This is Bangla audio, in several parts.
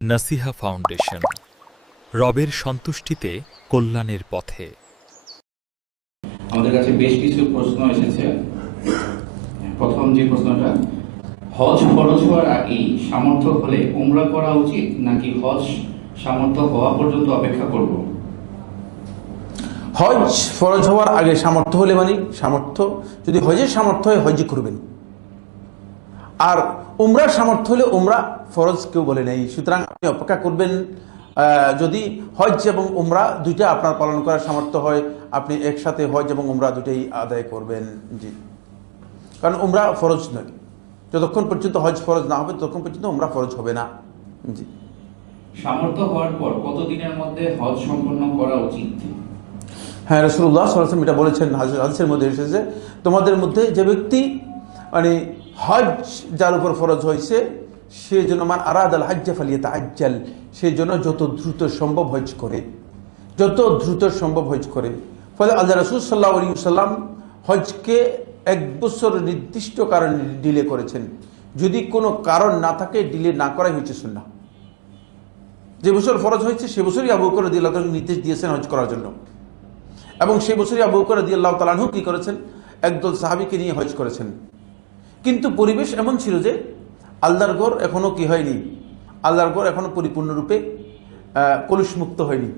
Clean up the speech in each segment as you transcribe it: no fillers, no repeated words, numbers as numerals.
নাসিহা ফাউন্ডেশন, রবের সন্তুষ্টিতে কল্যাণের পথে। আমাদের কাছে বেশ কিছু প্রশ্ন এসেছে। প্রথম যে প্রশ্নটা, হজ ফরজ হওয়ার আগেই সামর্থ্য হলে উমরা করা উচিত নাকি হজ সামর্থ্য হওয়া পর্যন্ত অপেক্ষা করব? হজ ফরজ হওয়ার আগে সামর্থ্য হলে মানে সামর্থ্য যদি হজের সামর্থ্য হয় হজ করবেন, আর উমরার সামর্থ্য হলে উমরা ফরজ কেউ বলে নেই। সুতরাং আপনি অপেক্ষা করবেন, যদি হজ এবং উমরা দুইটা আপনার পালন করার সামর্থ্য হয় আপনি একসাথে হজ এবং উমরা দুটাই আদায় করবেন। জি, কারণ উমরা ফরজ নয়, যতক্ষণ পর্যন্ত হজ ফরজ না হবে ততক্ষণ পর্যন্ত উমরা ফরজ হবে না। জি, সামর্থ্য হওয়ার পর কতদিনের মধ্যে হজ সম্পন্ন করা উচিত? হ্যাঁ, রাসূলুল্লাহ সাল্লাল্লাহু আলাইহি ওয়াসাল্লাম এটা বলেছেন, হাদিসের মধ্যে এসেছে, তোমাদের মধ্যে যে ব্যক্তি মানে হজ যার উপর ফরজ হয়েছে সে যেন মান আরাদাল হাজ্জা ফালিয়াতাআজ্জাল, সে যেন যত দ্রুত সম্ভব হজ করে, যত দ্রুত সম্ভব হজ করে। ফলে আল্লাহ রাসূল সাল্লাল্লাহু আলাইহি ওয়াসাল্লাম হজকে 1 বছর নির্দিষ্ট কারণে ডিলে করেছেন। যদি কোনো কারণ না থাকে ডিলে না করাই হচ্ছে সুন্নাহ। যে বছর ফরজ হয়েছে সে বছরই আবু বকর রাদিয়াল্লাহু তাআলা নির্দেশ দিয়েছেন হজ করার জন্য, এবং সেই বছরই আবু বকর রাদিয়াল্লাহু তাআলা আনহু কি করেছেন, একদল সাহাবীকে নিয়ে হজ করেছেন। কিন্তু পরিবেশ এমন ছিল যে আল্লাহর ঘর এখনো কি হয়নি, আল্লাহর ঘর এখনো পরিপূর্ণরূপে কলুষমুক্ত হয়নি।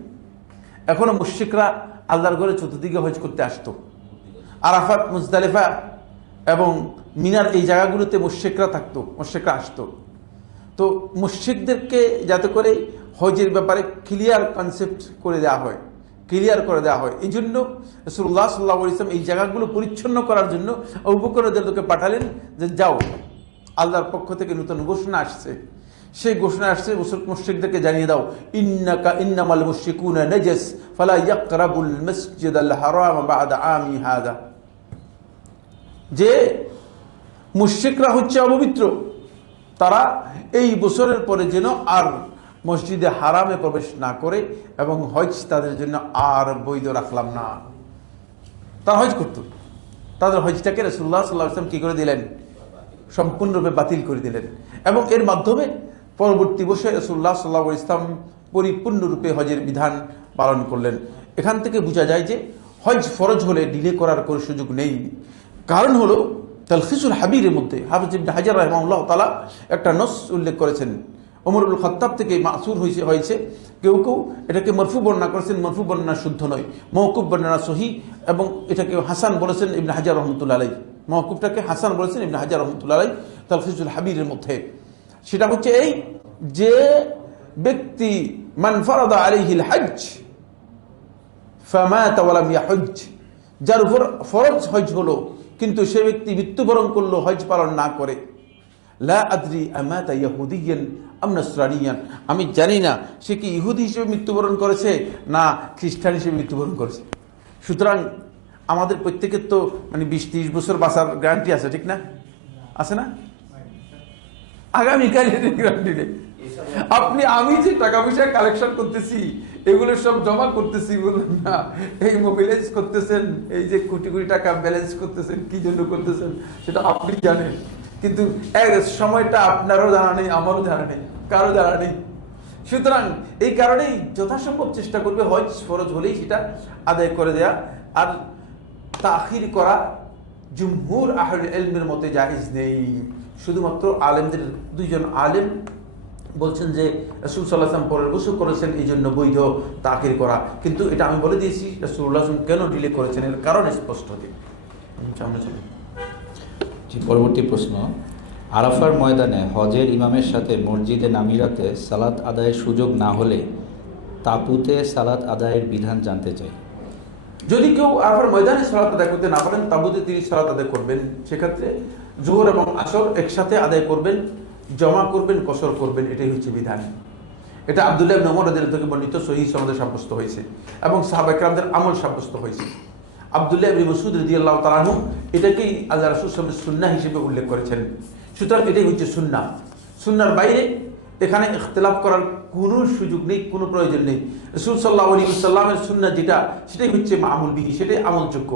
এখনো মুশরিকরা আল্লাহর ঘরে চতুর্দিকে হজ করতে আসতো। আরাফাত, মুজদালিফা এবং মিনার এই জায়গাগুলোতে মুশরিকরা থাকতো, মুশরিকরা আসতো। তো মুশরিকদেরকে যাতে করে হজের ব্যাপারে ক্লিয়ার কনসেপ্ট করে দেওয়া হয়, ক্লিয়ার করে দেওয়া হয়, এই জন্য রাসূলুল্লাহ সাল্লাল্লাহু আলাইহি ওয়াসাল্লাম এই জায়গাগুলো পরিচ্ছন্ন করার জন্য আবু বকর রাদিয়াল্লাহু পাঠালেন যে যাও, আল্লাহর পক্ষ থেকে নতুন ঘোষণা আসছে। সেই ঘোষণা আসছে মুশরিকদেরকে জানিয়ে দাও, ইন্নামাল মুশরিকুনা নাজাস ফালা ইয়াকরাবুল মাসজিদাল হারাম বা'দা আমি হাদা, যে মুশরিকরা হচ্ছে অপবিত্র, তারা এই বছরের পরে যেন আর মসজিদে হারামে প্রবেশ না করে, এবং হজ তাদের জন্য আর বৈধ রাখলাম না। তারা হজ করত, তাদের হজটাকে রাসূলুল্লাহ সাল্লাল্লাহু আলাইহি ওয়াসাল্লাম কি করে দিলেন, সম্পূর্ণরূপে বাতিল করে দিলেন। এবং এর মাধ্যমে পরবর্তী বছর রাসূলুল্লাহ সাল্লাল্লাহু আলাইহি ওয়াসাল্লাম পরিপূর্ণরূপে হজের বিধান পালন করলেন। এখান থেকে বোঝা যায় যে হজ ফরজ হলে ডিলে করার কোনো সুযোগ নেই। কারণ হলো তালখিসুল হাবিরের মধ্যে হাফিজ ইবনে হাজার রাহিমাহুল্লাহ তাআলা একটা নস উল্লেখ করেছেন, ওমর ইবনুল খাত্তাব থেকে মাসুর হয়েছে। কেউ কেউ এটাকে মরফু বর্ণনা করেছেন, মরফু বর্ণনা শুদ্ধ নয়, মওকুফ বর্ণনা সহিহ, এবং এটাকে হাসান বলেছেন ইবনে হাজার রহমাতুল্লাহ আলাইহি, মওকুফটাকে হাসান বলেছেন ইবনে হাজার রহমাতুল্লাহ আলাইহি তালখিসুল হাবিরের মধ্যে। সেটা হচ্ছে এই যে ব্যক্তি মান ফারাদা আলাইহিল হজ ফামাতা ওয়া লাম ইয়াহুজ, যার উপর ফরজ হজ হলো কিন্তু সে ব্যক্তি মৃত্যুবরণ করলো হজ পালন না করে, লা আদরি আমাতা ইয়াহুদিয়ান আম নাসরানিয়ান, আমি জানি না সে কি ইহুদি হিসেবে মৃত্যুবরণ করেছে না খ্রিস্টান হিসেবে মৃত্যুবরণ করেছে। সুতরাং আমাদের প্রত্যেকের তো মানে 20-30 বছর বাঁচার গ্যারান্টি আছে, ঠিক না? আছে না? আগামীকাল গ্যারান্টি নেই। আমি যে টাকা পয়সা কালেকশন করতেছি, এগুলো সব জমা করতেছি বললাম না, এই মোবিলাইজ করতেছেন, এই যে কোটি কোটি টাকা ব্যালেন্স করতেছেন, কি জন্য করতেছেন সেটা আপনি জানেন, কিন্তু সময়টা আপনারও জানা নেই, আমারও জানা নেই, কারো জানা নেই। সুতরাং এই কারণেই যথাসম্ভব চেষ্টা করবে হজ ফরজ হলেই সেটা আদায় করে দেয়া, আর তাখির করা জুমহুর আহলে ইলমের মতে জায়েজ নেই। শুধুমাত্র আলেমদের 2জন আলেম বলছেন যে রাসূল সাল্লাল্লাহু আলাইহি ওয়াসাল্লাম পরের বছর করেছেন, এই জন্য বৈধ তাখির করা। কিন্তু এটা আমি বলে দিয়েছি রাসূলুল্লাহ সাল্লাল্লাহু আলাইহি ওয়াসাল্লাম কেন ডিলে করেছেন, এর কারণ স্পষ্ট দিন। পরবর্তী প্রশ্ন, আরাফার ময়দানে হজের ইমামের সাথে মসজিদে নামিরাতে সালাত আদায়ের সুযোগ না হলে তাঁবুতে সালাত আদায়ের বিধান জানতে চাই। যদি কেউ আরাফার ময়দানে সালাত আদায় করতে না পারেন, তাঁবুতে তিনি সালাত আদায় করবেন। সেক্ষেত্রে জোহর এবং আসর একসাথে আদায় করবেন, জমা করবেন, কসর করবেন, এটাই হচ্ছে বিধান। এটা আব্দুল্লাহ ইবনে ওমর রাদিয়াল্লাহু থেকে বর্ণিত সহিহ সনদে সাব্যস্ত হয়েছে এবং সাহাবা কিরামদের আমল সাব্যস্ত হয়েছে। আব্দুল্লাহ ইবনে মাসউদ রাদিয়াল্লাহু তাআলা আনহু এটাকেই আল্লাহ রাসূল সাল্লাল্লাহু আলাইহি ওয়াসাল্লাম সুন্নাহ হিসেবে উল্লেখ করেছেন। সুতরাং এটাই হচ্ছে সুন্নাহ। সুন্নাহর বাইরে এখানে ইখতিলাফ করার কোনো সুযোগ নেই, কোনো প্রয়োজন নেই। রাসূল সাল্লাল্লাহু আলাইহি ওয়াসাল্লামের সুন্নাহ যেটা, সেটাই হচ্ছে মা'মুল বিহি, সেটাই আমলযোগ্য।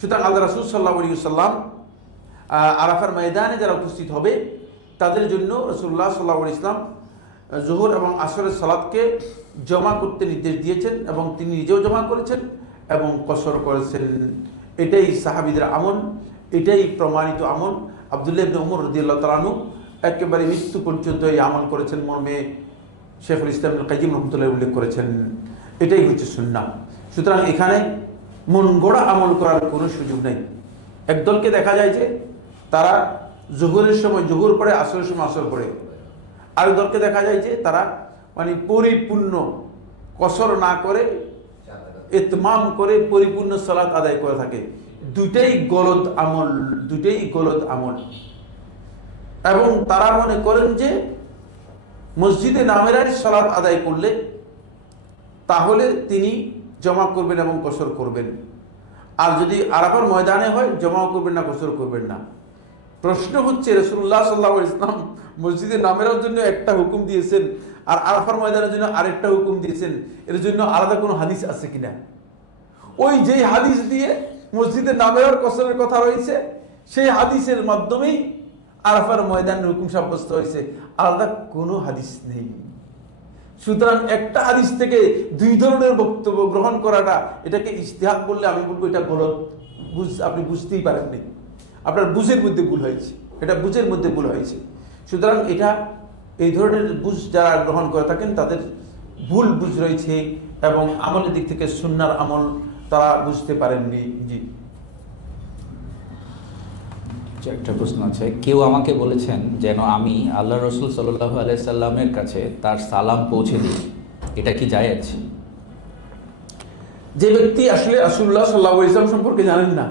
সুতরাং আল্লাহ রাসূল সাল্লাল্লাহু আলাইহি ওয়াসাল্লাম আরাফার ময়দানে যারা উপস্থিত হবে তাদের জন্য রাসূলুল্লাহ সাল্লাল্লাহু আলাইহি ওয়াসাল্লাম জোহর এবং আসরের সালাতকে জমা করতে নির্দেশ দিয়েছেন এবং তিনি নিজেও জমা করেছেন এবং কসর করেছেন। এটাই সাহাবীদের আমল, এটাই প্রমাণিত আমল। আব্দুল্লাহ ইবনে উমর রাদিয়াল্লাহু তাআলা আনহু একেবারে মৃত্যু পর্যন্ত এই আমল করেছেন মর্মে শেখুল ইসলাম ইবনুল কাইয়্যিম রাহমাতুল্লাহ উল্লেখ করেছেন। এটাই হচ্ছে সুন্নাহ। সুতরাং এখানে মন গড়া আমল করার কোনো সুযোগ নেই। একদলকে দেখা যায় যে তারা জোহরের সময় জোহর পড়ে, আসরের সময় আসর পড়ে। আর দলকে দেখা যায় যে তারা মানে পরিপূর্ণ কসর না করে ইতমাম করে পরিপূর্ণ সালাত আদায় করে থাকে। দুইটাই গলদ আমল, দুইটাই গলদ আমল। এবং তারা মনে করেন যে মসজিদে নামেরাই সালাত আদায় করলে তাহলে তিনি জমা করবেন এবং কসর করবেন, আর যদি আরাফার ময়দানে হয় জমাও করবেন না, কসর করবেন না। প্রশ্ন হচ্ছে রাসূলুল্লাহ সাল্লাল্লাহু আলাইহি ওয়াসাল্লাম মসজিদে নামেরার জন্য একটা হুকুম দিয়েছেন আর আরাফার ময়দানের জন্য আরেকটা হুকুম দিয়েছেন, এর জন্য আলাদা কোনো হাদিস আছে কিনা? ওই যেই হাদিস দিয়ে মসজিদে নামেরার কসরের কথা রয়েছে সেই হাদিসের মাধ্যমেই আরাফার ময়দানের হুকুম সাব্যস্ত হয়েছে, আলাদা কোনো হাদিস নেই। সুতরাং একটা হাদিস থেকে দুই ধরনের বক্তব্য গ্রহণ করাটা, এটাকে ইজতিহাদ বললে আমি বলবো এটা গলত। আপনি বুঝতেই পারেননি, আপনার বুঝের মধ্যে ভুল হয়েছে, এটা বুঝের মধ্যে ভুল হয়েছে। সুতরাং এটা এই ধরনের বুঝ যারা গ্রহণ করে থাকেন তাদের ভুল বুঝ রয়েছে এবং আমলের দিক থেকে সুন্নার আমল তারা বুঝতে পারেননি। জি, একটা প্রশ্ন আছে। কেউ আমাকে বলেছেন যেন আমি আল্লাহ রসুল সাল্লাল্লাহু আলাইহি সাল্লামের কাছে তার সালাম পৌঁছে দিই, এটা কি জায়েজ? যে ব্যক্তি আসলে রাসূলুল্লাহ সাল্লাল্লাহু আলাইহি ওয়াসাল্লাম সম্পর্কে জানেন না,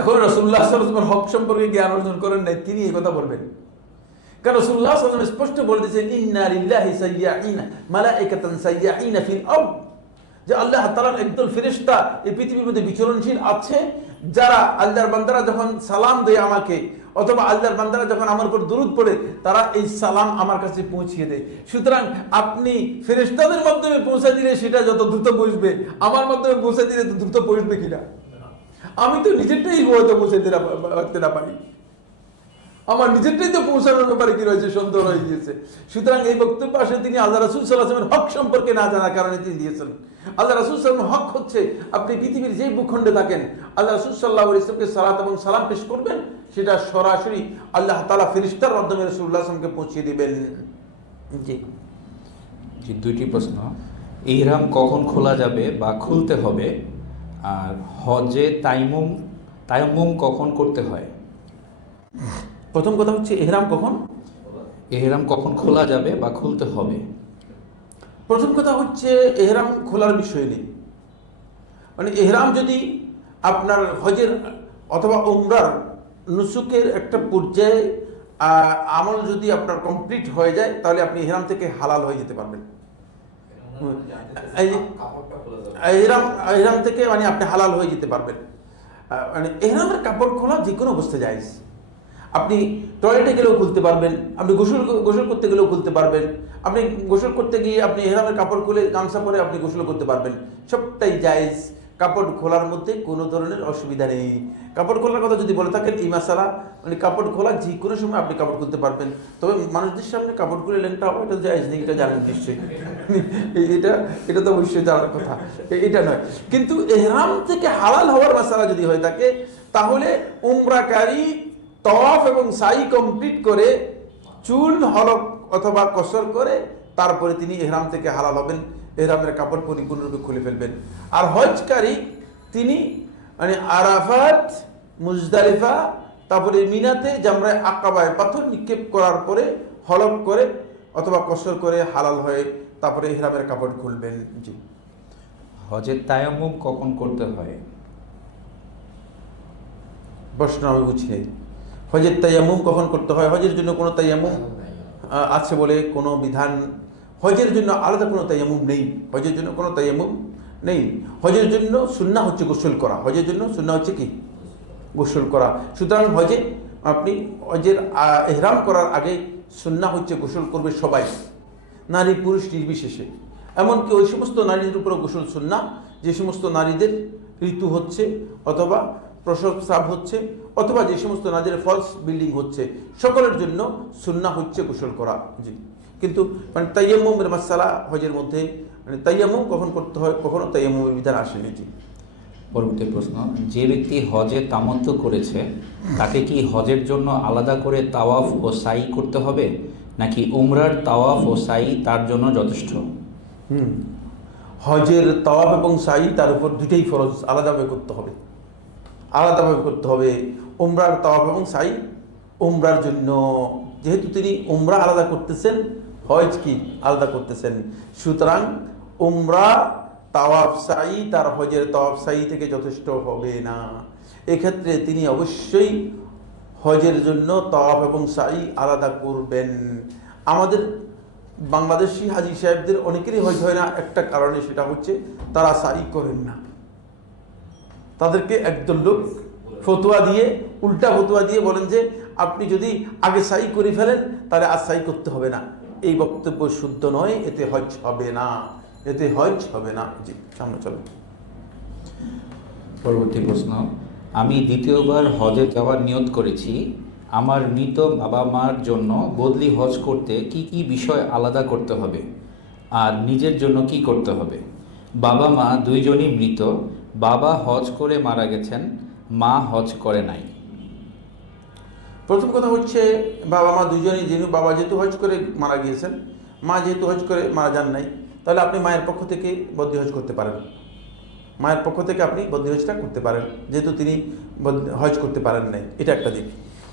এখন রাসূলুল্লাহ সাল্লাল্লাহু আলাইহি ওয়াসাল্লামের হক সম্পর্কে জ্ঞান অর্জন করেন নাই, তিনি এই কথা বলবেন। কারণ রাসূলুল্লাহ সাল্লাল্লাহু আলাইহি ওয়াসাল্লাম স্পষ্ট বলে দিয়েছেন ইন্না লিল্লাহি সাইয়্যাইনা মালাইকাতান সাইয়্যাইনা ফিল আরদ, যে আল্লাহ তাআলার একদল ফেরেশতা এই পৃথিবীর মধ্যে বিচরণশীল আছে, যারা আল্লাহর বান্দারা যখন সালাম দেয় আমাকে, অথবা আল্লাহর বান্দারা যখন আমার উপর দুরূদ পড়ে, তারা এই সালাম আমার কাছে পৌঁছিয়ে দেয়। সুতরাং আপনি ফেরেশতাদের মাধ্যমে পৌঁছে দিলে সেটা যত দ্রুত পৌঁছবে, আমার মাধ্যমে পৌঁছে দিলে তো দ্রুত পৌঁছবে কিনা? আমি তো নিজেরটাই হয়তো পৌঁছে রাখতে না পারি, আমার নিজেরটাই তো পৌঁছানোর ব্যাপারে কি রয়েছে সন্দেহ রয়ে গিয়েছে। সুতরাং এই বক্তব্য আসলে তিনি আল্লাহ রাসূল সাল্লাল্লাহু আলাইহি ওয়াসাল্লামের হক সম্পর্কে না জানার কারণে তিনি দিয়েছেন। আল্লাহ রাসূল সাল্লাল্লাহু আলাইহি ওয়াসাল্লামের হক হচ্ছে আপনি পৃথিবীর যেই ভূখণ্ডে থাকেন আল্লাহ রাসূল সাল্লাল্লাহু আলাইহি ওয়াসাল্লামকে সালাত এবং সালাম পেশ করবেন, সেটা সরাসরি আল্লাহ তাআলা ফেরেশতার মাধ্যমে রাসূলুল্লাহ সাল্লাল্লাহু আলাইহি ওয়াসাল্লামকে পৌঁছিয়ে দিবেন। জি জি, দুইটি প্রশ্ন। ইহরাম কখন খোলা যাবে বা খুলতে হবে, আর হজে তায়াম্মুম কখন করতে হয়? প্রথম কথা হচ্ছে ইহরাম কখন খোলা যাবে বা খুলতে হবে? প্রথম কথা হচ্ছে ইহরাম খোলার বিষয় নেই। মানে ইহরাম যদি আপনার হজের অথবা উমরার নুসুকের একটা পর্যায়ে আমল যদি আপনার কমপ্লিট হয়ে যায়, তাহলে আপনি ইহরাম থেকে হালাল হয়ে যেতে পারবেন। ইহরাম থেকে মানে আপনি হালাল হয়ে যেতে পারবেন। মানে ইহরামের কাপড় খোলা যে কোনো অবস্থায় জায়েজ। আপনি টয়লেটে গেলেও খুলতে পারবেন, আপনি গোসল করতে গেলেও খুলতে পারবেন, আপনি গোসল করতে গিয়ে আপনি ইহরামের কাপড় খুলে গামছা পরে আপনি গোসল করতে পারবেন, সবটাই জায়েজ। কাপড় খোলার মধ্যে কোনো ধরনের অসুবিধা নেই। কাপড় খোলার কথা যদি বলে থাকেন এই মাসালা, মানে কাপড় খোলা যে কোনো সময় আপনি কাপড় খুলতে পারবেন, তবে মানুষদের সামনে কাপড় খুলে লেনটা হবে, এটা জায়েজ নেই, এটা জানেন নিশ্চয়ই। এটা তো অবশ্যই জানার কথা, এটা নয়। কিন্তু ইহরাম থেকে হালাল হওয়ার মাসালা যদি হয়ে থাকে, তাহলে উমরাকারী তওয়াফ এবং সাই কমপ্লিট করে চুল হলক অথবা কসর করে তারপরে তিনি ইহরাম থেকে হালাল হবেন, ইহরামের কাপড় পরিপূর্ণরূপে খুলে ফেলবেন। আর হজকারী তিনি মানে আরাফাত, মুজদালিফা, তারপরে মিনাতে জামরায়ে আকাবায় পাথর নিক্ষেপ করার পরে হলক করে অথবা কসর করে হালাল হয়ে তারপরে ইহরামের কাপড় খুলবেন। জি, হজের তায়াম্মুম কখন করতে হয়? প্রশ্ন আমি বুঝি নাই। হজের তায়াম্মুম কখন করতে হয়? হজের জন্য কোনো তায়াম্মুম আছে বলে কোনো বিধান, হজের জন্য আলাদা কোনো তায়াম্মুম নেই। হজের জন্য কোনো তায়াম্মুম নেই। হজের জন্য সুন্নাহ হচ্ছে গোসল করা। হজের জন্য সুন্নাহ হচ্ছে কি? গোসল করা। সুতরাং হজে আপনি হজের ইহরাম করার আগে সুন্নাহ হচ্ছে গোসল করবে সবাই, নারী পুরুষ নির্বিশেষে। এমনকি ওই সমস্ত নারীদের উপরে গোসল সুন্নাহ যে সমস্ত নারীদের ঋতু হচ্ছে অথবা প্রসব হচ্ছে অথবা যে সমস্ত নারীদের ফলস বিল্ডিং হচ্ছে, সকলের জন্য সুন্নাহ হচ্ছে গোসল করা। জি, কিন্তু মানে তাইয়াম্মুমের মাসালা হজের মধ্যে মানে তাইয়াম্মুম কখন করতে হয়, কখনো তাইয়াম্মুমের বিধান আসেনি। জি। পরবর্তী প্রশ্ন, যে ব্যক্তি হজে তামাত্তু করেছে তাকে কি হজের জন্য আলাদা করে তাওয়াফ ও সাই করতে হবে, নাকি উমরার তাওয়াফ ও সাই তার জন্য যথেষ্ট? হজের তাওয়াফ এবং সাই তার উপর দুইটাই ফরজ, আলাদাভাবে করতে হবে, আলাদাভাবে করতে হবে। উমরার তাওয়াফ এবং সাই উমরার জন্য, যেহেতু তিনি উমরা আলাদা করতেছেন, হজ কি আলাদা করতেছেন, সুতরাং উমরা তাওয়াফ সাই তার হজের তাওয়াফ সাই থেকে যথেষ্ট হবে না। এক্ষেত্রে তিনি অবশ্যই হজের জন্য তাওয়াফ এবং সাই আলাদা করবেন। আমাদের বাংলাদেশি হাজি সাহেবদের অনেকেরই হজ হয় না, একটা কারণে, সেটা হচ্ছে তারা সাই করেন না। তাদেরকে একদল লোক ফতোয়া দিয়ে, উল্টা ফতোয়া দিয়ে বলেন যে আপনি যদি আগে সাই করে ফেলেন তাহলে আর সাই করতে হবে না। এই বক্তব্য শুদ্ধ নয়, এতে হজ হবে না, এতে হজ হবে না। জি, সামনে চলো। পরবর্তী প্রশ্ন, আমি দ্বিতীয়বার হজে যাওয়ার নিয়ত করেছি। আমার মৃত বাবা মার জন্য বদলি হজ করতে কি কি বিষয় আলাদা করতে হবে, আর নিজের জন্য কি করতে হবে? বাবা মা দুইজনই মৃত, বাবা হজ করে মারা গেছেন, মা হজ করে নাই। প্রথম কথা হচ্ছে বাবা মা দুজনেই, যেহেতু বাবা যেহেতু হজ করে মারা গিয়েছেন, মা যেহেতু হজ করে মারা যান নাই, তাহলে আপনি মায়ের পক্ষ থেকে বদলি হজ করতে পারেন। মায়ের পক্ষ থেকে আপনি বদলি হজটা করতে পারেন, যেহেতু তিনি হজ করতে পারেন নাই। এটা একটা দিক।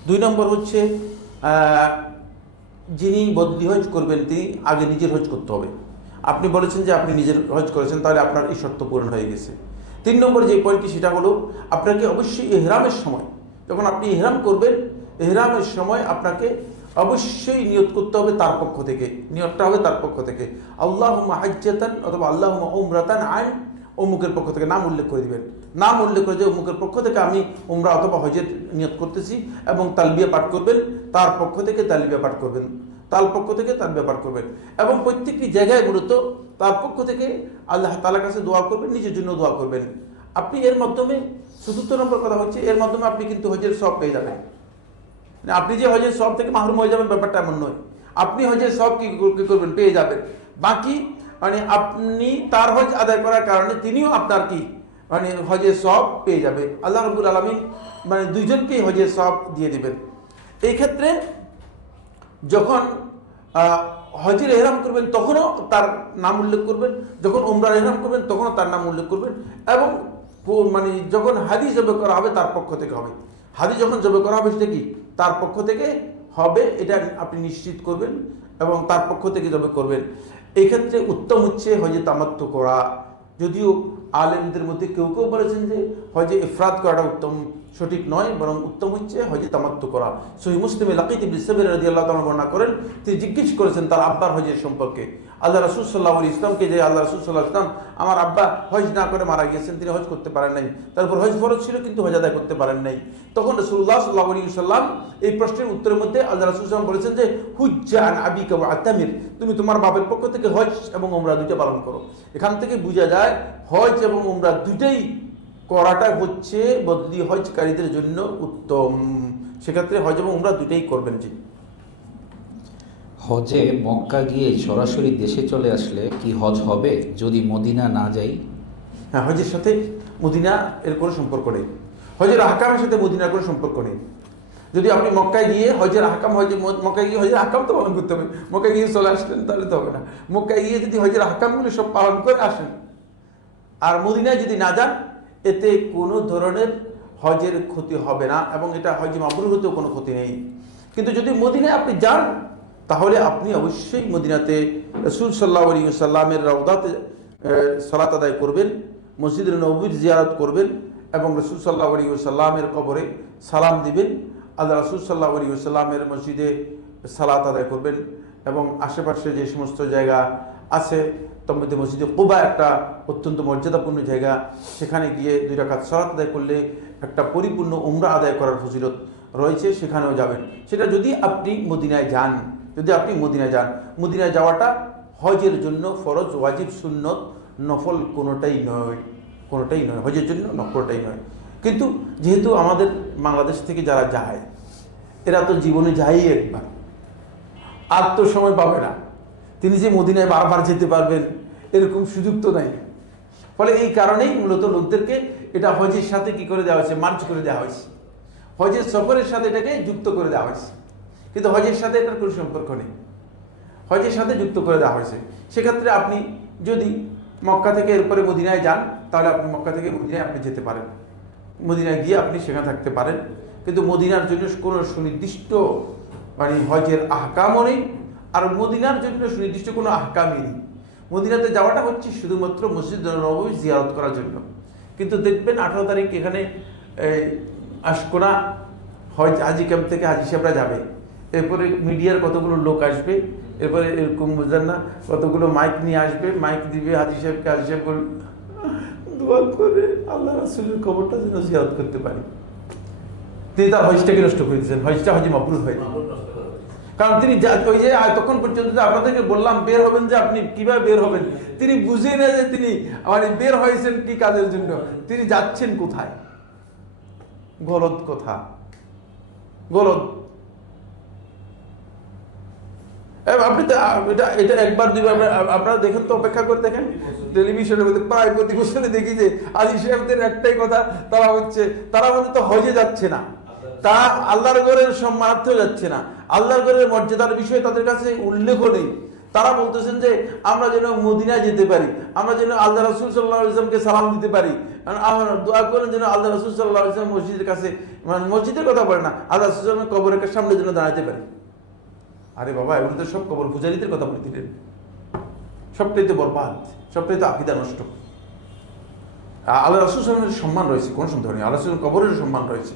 2 নম্বর হচ্ছে যিনি বদলি হজ করবেন তিনি আগে নিজের হজ করতে হবে। আপনি বলেছেন যে আপনি নিজের হজ করেছেন, তাহলে আপনার এই শর্ত পূরণ হয়ে গেছে। 3 নম্বর যে পয়েন্টটি, সেটা হলো আপনাকে অবশ্যই ইহরামের সময়, যখন আপনি ইহরাম করবেন, ইহরামের সময় আপনাকে অবশ্যই নিয়ত করতে হবে তার পক্ষ থেকে, নিয়তটা হবে তার পক্ষ থেকে। আল্লাহুম্মা হাজ্জাতান অথবা আল্লাহুম্মা উমরাতান আন অমুকের পক্ষ থেকে নাম উল্লেখ করে দিবেন, নাম উল্লেখ করে যে অমুকের পক্ষ থেকে আমি উমরা অথবা হজের নিয়ত করতেছি, এবং তালবিয়া পাঠ করবেন, তার পক্ষ থেকে তালবিয়া পাঠ করবেন, তার পক্ষ থেকে তালবিয়া পাঠ করবেন, এবং প্রত্যেকটি জায়গায় মূলত তার পক্ষ থেকে আল্লাহ তাআলার কাছে দোয়া করবেন, নিজের জন্য দোয়া করবেন। আপনি এর মাধ্যমে, 4 নম্বর কথা হচ্ছে, এর মাধ্যমে আপনি কিন্তু হজের সওয়াব পেয়ে যাবেন। আপনি যে হজের সওয়াব থেকে মাহরুম হয়ে যাবেন ব্যাপারটা এমন নয়। আপনি হজের সওয়াব কি করবেন, পেয়ে যাবেন। বাকি মানে আপনি তার হজ আদায় করার কারণে তিনিও আপনার কি মানে হজের সওয়াব পেয়ে যাবে। আল্লাহ রাব্বুল আলামিন মানে দুইজনকেই হজের সওয়াব দিয়ে দিবেন। এই ক্ষেত্রে যখন হজের ইহরাম করবেন তখনও তার নাম উল্লেখ করবেন, যখন উমরার ইহরাম করবেন তখনও তার নাম উল্লেখ করবেন, এবং মানে যখন হাদি জবে করা হবে তার পক্ষ থেকে হবে। হাদি যখন জবে করা হবে সেটা কি তার পক্ষ থেকে হবে, এটা আপনি নিশ্চিত করবেন, এবং তার পক্ষ থেকে জবে করবেন। এই ক্ষেত্রে উত্তম হচ্ছে হজে তামাত্তু করা। যদিও আলেমদের মধ্যে কেউ কেউ বলেছেন যে হজে ইফরাদ করাটা উত্তম, সঠিক নয়, বরং উত্তম হচ্ছে হজে তামাত্তু করা। সহিহ মুসলিমে লাকিত ইবনে সাবির রাদিয়াল্লাহু তাআলা বর্ণনা করেন, তিনি জিজ্ঞেস করেছেন তার আব্বার হজের সম্পর্কে। আল্লাহ রাসূল সাল্লাল্লাহু আলাইহি ওয়াসাল্লামকে, যে আল্লাহ রাসূল সাল্লাল্লাহু আলাইহি ওয়াসাল্লাম, আমার আব্বা হজ না করে মারা গিয়েছেন, তিনি হজ করতে পারেন নাই, তারপর হজ ফরজ ছিল কিন্তু হজ আদায় করতে পারেন নাই। তখন রাসূলুল্লাহ সাল্লাল্লাহু আলাইহি ওয়াসাল্লাম এই প্রশ্নের উত্তরের মধ্যে আল্লাহ রাসূল সাল্লাল্লাহু আলাইহি ওয়াসাল্লাম বলেছেন যে হুজ্জা আন আবিকা ওয়া আতামির, তুমি তোমার বাবার পক্ষ থেকে হজ এবং উমরা দুইটা পালন করো। এখান থেকে বোঝা যায় হজ এবং উমরা দুইটাই করাটা হচ্ছে বদলি হজকারীদের জন্য উত্তম। সেক্ষেত্রে হজ এবং উমরা দুইটাই করবেন। জি। হজে মক্কা গিয়ে সরাসরি দেশে চলে আসলে কি হজ হবে যদি মদিনা না যাই? হ্যাঁ, হজের সাথে মদিনা এর কোনো সম্পর্ক নেই, হজের আহকামের সাথে মদিনার কোনো সম্পর্ক নেই। যদি আপনি মক্কায় গিয়ে হজের আহকাম, মক্কায় গিয়ে হজের আহকাম তো পালন করতে হবে, মক্কায় গিয়ে চলে আসলেন তাহলে তো হবে না। মক্কায় গিয়ে যদি হজের আহকামগুলো সব পালন করে আসেন আর মদিনায় যদি না যান, এতে কোনো ধরনের হজের ক্ষতি হবে না, এবং এটা হজ মাবরুর হতেও কোনো ক্ষতি নেই। কিন্তু যদি মদিনায় আপনি যান, তাহলে আপনি অবশ্যই মদিনাতে রাসূল সাল্লাল্লাহু আলাইহি ওয়াসাল্লামের রওদাতে সালাত আদায় করবেন, মসজিদে নববীর জিয়ারত করবেন, এবং রাসূল সাল্লাল্লাহু আলাইহি ওয়াসাল্লামের কবরে সালাম দিবেন। আল্লাহ রাসূল সাল্লাল্লাহু আলাইহি ওয়াসাল্লামের মসজিদে সালাত আদায় করবেন, এবং আশেপাশে যে সমস্ত জায়গা আছে, তার মধ্যে মসজিদে কুবা একটা অত্যন্ত মর্যাদাপূর্ণ জায়গা, সেখানে গিয়ে 2 রাকাত সালাত আদায় করলে একটা পরিপূর্ণ উমরা আদায় করার ফজিলত রয়েছে, সেখানেও যাবেন। সেটা যদি আপনি মদিনায় যান, মদিনায় যাওয়াটা হজের জন্য ফরজ, ওয়াজিব, সুন্নত, নফল কোনোটাই নয়, হজের জন্য কোনোটাই নয়। কিন্তু যেহেতু আমাদের বাংলাদেশ থেকে যারা যায়, এরা তো জীবনে যায়ই একবার, আর তো সময় পাবে না। তিনি যে মদিনায় বারবার যেতে পারবেন এরকম সুযোগ তো নাই। ফলে এই কারণেই মূলত লোকদেরকে এটা হজের সাথে কি করে দেওয়া হয়েছে, মার্চ করে দেওয়া হয়েছে, হজের সফরের সাথে এটাকে যুক্ত করে দেওয়া হয়েছে। কিন্তু হজের সাথে এটার কোনো সম্পর্ক নেই, হজের সাথে যুক্ত করে দেওয়া হয়েছে। সেক্ষেত্রে আপনি যদি মক্কা থেকে এরপরে মদিনায় যান, তাহলে আপনি মক্কা থেকে মদিনায় আপনি যেতে পারেন, মদিনায় গিয়ে আপনি সেখানে থাকতে পারেন। কিন্তু মদিনার জন্য কোনো সুনির্দিষ্ট মানে হজের আহকামও নেই, আর মদিনার জন্য সুনির্দিষ্ট কোনো আহকামই নেই। মদিনাতে যাওয়াটা হচ্ছে শুধুমাত্র মসজিদ নববী জিয়ারত করার জন্য। কিন্তু দেখবেন 18 তারিখ এখানে আশকোনা হজ হাজি ক্যাম্প থেকে হাজি সাহেবরা যাবে, এরপরে মিডিয়ার কতগুলো লোক আসবে, এরপরে এরকম বুঝলেন না কতগুলো মাইক নিয়ে আসবে, মাইক দিবে হাজি সাহেবকে, হাজি সাহেব বলবে দোয়া করে আল্লাহ রাসূলের কবরটা যেন জিয়ারত করতে পারি। তিনি তার হজটাকে নষ্ট করে দিয়েছেন, হজটা হজে মাবরুর হয়নি। কারণ তিনি ওই যে তখন পর্যন্ত আপনাদেরকে বললাম বের হবেন, যে আপনি কিভাবে বের হবেন, তিনি বুঝে না যে তিনি মানে বের হয়েছেন কি কাজের জন্য, তিনি যাচ্ছেন কোথায়। গলদ কথা, গলদ। আপনি তো এটা একবার দুইবার আপনারা দেখেন তো, অপেক্ষা করে দেখেন টেলিভিশনের মধ্যে প্রায় প্রতি বছরে দেখি যে হাজী সাহেবদের একটাই কথা, তারা তো হজে যাচ্ছে না, তা আল্লাহর ঘরের সম্মানার্থেও যাচ্ছে না, আল্লাহর ঘরের মর্যাদার বিষয়ে তাদের কাছে উল্লেখ নেই। তারা বলতেছেন যে আমরা যেন মদিনায় যেতে পারি, আমরা যেন আল্লাহ রাসূল সাল্লাল্লাহু আলাইহি ওয়াসাল্লামকে সালাম দিতে পারি, আমরা দোয়া করেন যেন আল্লাহ রাসূল সাল্লাল্লাহু আলাইহি ওয়াসাল্লাম মসজিদের কাছে, মানে মসজিদের কথা বলে না, আল্লাহ রাসূল সাল্লাল্লাহু আলাইহি ওয়াসাল্লামের কবরের সামনে যেন দাঁড়াতে পারি। আরে বাবা, এগুলো তো সব কবর পূজারীদের কথা বলে দিলেন, সবটাই তো বরবাদ, সবটাই তো আকীদা নষ্ট। আল্লাহ রাসূল সাল্লাল্লাহু আলাইহি ওয়াসাল্লামের সম্মান রয়েছে, কোনো সন্দেহ নেই, আল্লাহ রাসূলের কবরের সম্মান রয়েছে,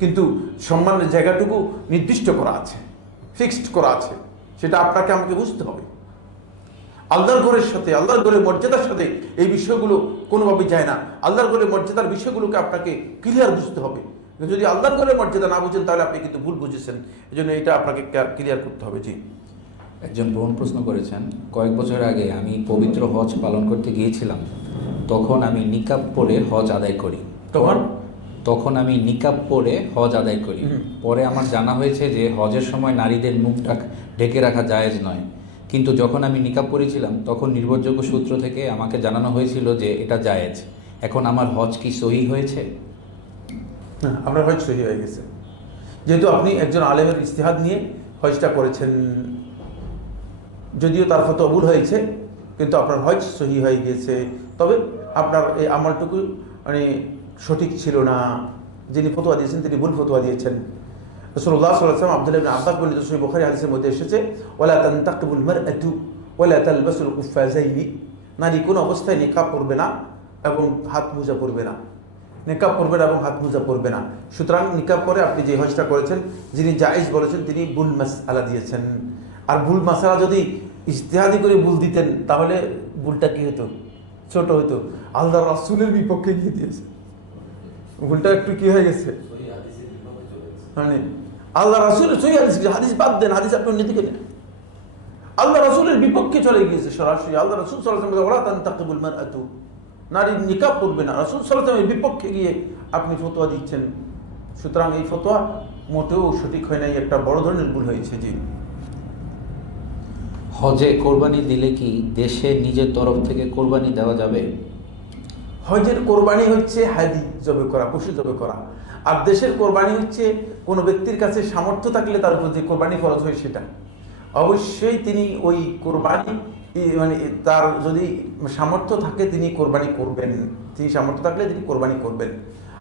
কিন্তু সম্মানের জায়গাটুকু নির্দিষ্ট করা আছে, ফিক্সড করা আছে, সেটা আপনাকে আমাকে বুঝতে হবে। আল্লাহর ঘরের সাথে, আল্লাহর ঘরের মর্যাদার সাথে এই বিষয়গুলো কোনোভাবে যায় না। আল্লাহর ঘরের মর্যাদার বিষয়গুলোকে আপনাকে ক্লিয়ার বুঝতে হবে। যদি আল্লাহর ঘরের মর্যাদা না বুঝেন তাহলে আপনি কিন্তু ভুল বুঝেছেন, এই জন্য এটা আপনাকে ক্লিয়ার করতে হবে। জি, একজন বোন প্রশ্ন করেছেন, কয়েক বছর আগে আমি পবিত্র হজ পালন করতে গিয়েছিলাম, তখন আমি নিকাব পরে হজ আদায় করি। তখন আমি নিকাব পরে হজ আদায় করি। পরে আমার জানা হয়েছে যে হজের সময় নারীদের মুখটা ঢেকে রাখা জায়েজ নয়, কিন্তু যখন আমি নিকাব পরেছিলাম তখন নির্ভরযোগ্য সূত্র থেকে আমাকে জানানো হয়েছিল যে এটা জায়েজ। এখন আমার হজ কি সহি হয়েছে? হ্যাঁ, আপনার হজ সহি হয়ে গেছে, যেহেতু আপনি একজন আলেমের ইজতিহাদ নিয়ে হজটা করেছেন। যদিও তার ফতোয়া ভুল হয়েছে, কিন্তু আপনার হজ সহি হয়ে গিয়েছে। তবে আপনার এই আমলটুকু মানে সঠিক ছিল না, যিনি ফতোয়া দিয়েছেন তিনি ভুল ফতোয়া দিয়েছেন। রাসূলুল্লাহ সাল্লাল্লাহু আলাইহি ওয়াসাল্লাম আব্দুল্লাহ ইবনে আব্বাস বর্ণিত সহিহ বুখারী হাদিসের মধ্যে এসেছে, ওয়ালা তানতাকিবুল মারআতু ওয়ালা তালবাসুল কুফাযাইনি, নারী কোনো অবস্থায় নিকাব পরবে না এবং হাত মোজা পরবে না, নিকাব পরবে না এবং হাত মোজা পরবে না। সুতরাং নিকাব পরে আপনি যে হজটা করেছেন, যিনি জায়েজ বলেছেন তিনি ভুল মাসআলা দিয়েছেন। আর ভুল মাসআলা যদি ইজতিহাদি করে ভুল দিতেন তাহলে ভুলটা কি হতো, ছোট হতো, আল্লাহ রাসূলের বিপক্ষে গিয়ে দিয়েছে, ভুলটা একটু কি হয়ে গেছে, মানে আল্লাহ রাসূলের সহিহ হাদিস বাদ দেন, হাদিস আপনি অন্যদিকে নেন, আল্লাহ রাসূলের বিপক্ষে চলে গিয়েছে সরাসরি। আল্লাহ রাসূল সাল্লাল্লাহু আলাইহি ওয়াসাল্লাম ওয়ালা তানতাকিবুল মারআতু, নারী নিকাব পরবে না, রাসূল সাল্লাল্লাহু আলাইহি ওয়াসাল্লামের বিপক্ষে গিয়ে আপনি ফতোয়া দিচ্ছেন। সুতরাং এই ফতোয়া মোটেও সঠিক হয় নাই, একটা বড় ধরনের ভুল হয়েছে। জি, হজে কোরবানি দিলে কি দেশে নিজের তরফ থেকে কোরবানি দেওয়া যাবে? হজের কোরবানি হচ্ছে হাদি জবে করা, পশু জবে করা, আর দেশের কোরবানি হচ্ছে কোনো ব্যক্তির কাছে সামর্থ্য থাকলে তার উপর যে কোরবানি খরচ হয় সেটা অবশ্যই তিনি ওই কোরবানি মানে তার যদি সামর্থ্য থাকে তিনি কোরবানি করবেন, তিনি সামর্থ্য থাকলে তিনি কোরবানি করবেন।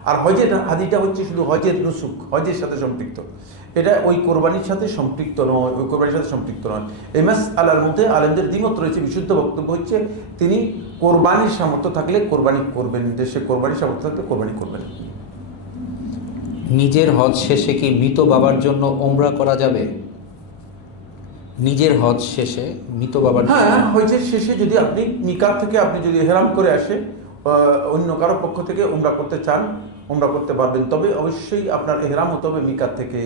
আর হজের হাদিটা হচ্ছে শুধু হজের নুসুক, হজের সাথে সম্পৃক্ত, এটা ওই কোরবানির সাথে সম্পৃক্ত নয়, ওই কোরবানির সাথে সম্পৃক্ত নয়। এই মাসআলার মধ্যে আলেমদের দ্বিমত রয়েছে। বিশুদ্ধ বক্তব্য হচ্ছে তিনি কোরবানির সামর্থ্য থাকলে কোরবানি করবেন, দেশে কোরবানির সামর্থ্য থাকলে কোরবানি করবেন। নিজের হজ শেষে কি মৃত বাবার জন্য ওমরা করা যাবে? নিজের হজ শেষে মৃত বাবার, হ্যাঁ, হজের শেষে যদি আপনি মিকাত থেকে আপনি যদি ইহরাম করে আসে অন্য কারো পক্ষ থেকে উমরা করতে চান, উমরা করতে পারবেন। তবে অবশ্যই আপনার ইহরাম হতে হবে মিকাত থেকে,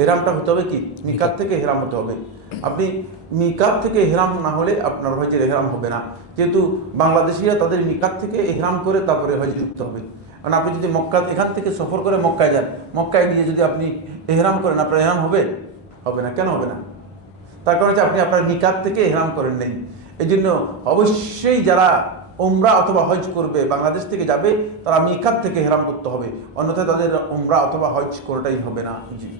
ইহরামটা হতে হবে কি মিকাত থেকে ইহরাম হতে হবে। আপনি মিকাত থেকে ইহরাম না হলে আপনার হজের ইহরাম হবে না, যেহেতু বাংলাদেশিরা তাদের মিকাত থেকে ইহরাম করে তারপরে হজে যুক্ত হবে। কারণ আপনি যদি মক্কা এখান থেকে সফর করে মক্কায় যান, মক্কায় গিয়ে যদি আপনি ইহরাম করেন আপনার ইহরাম হবে? হবে না। কেন হবে না? তার কারণ হচ্ছে আপনি আপনার মিকাত থেকে ইহরাম করেন নাই। এই জন্য অবশ্যই যারা উমরা অথবা হজ করবে, বাংলাদেশ থেকে যাবে, তারা মিকাত থেকে ইহরাম করতে হবে, অন্যথায় তাদের উমরা অথবা হজ কোনোটাই হবে না। জি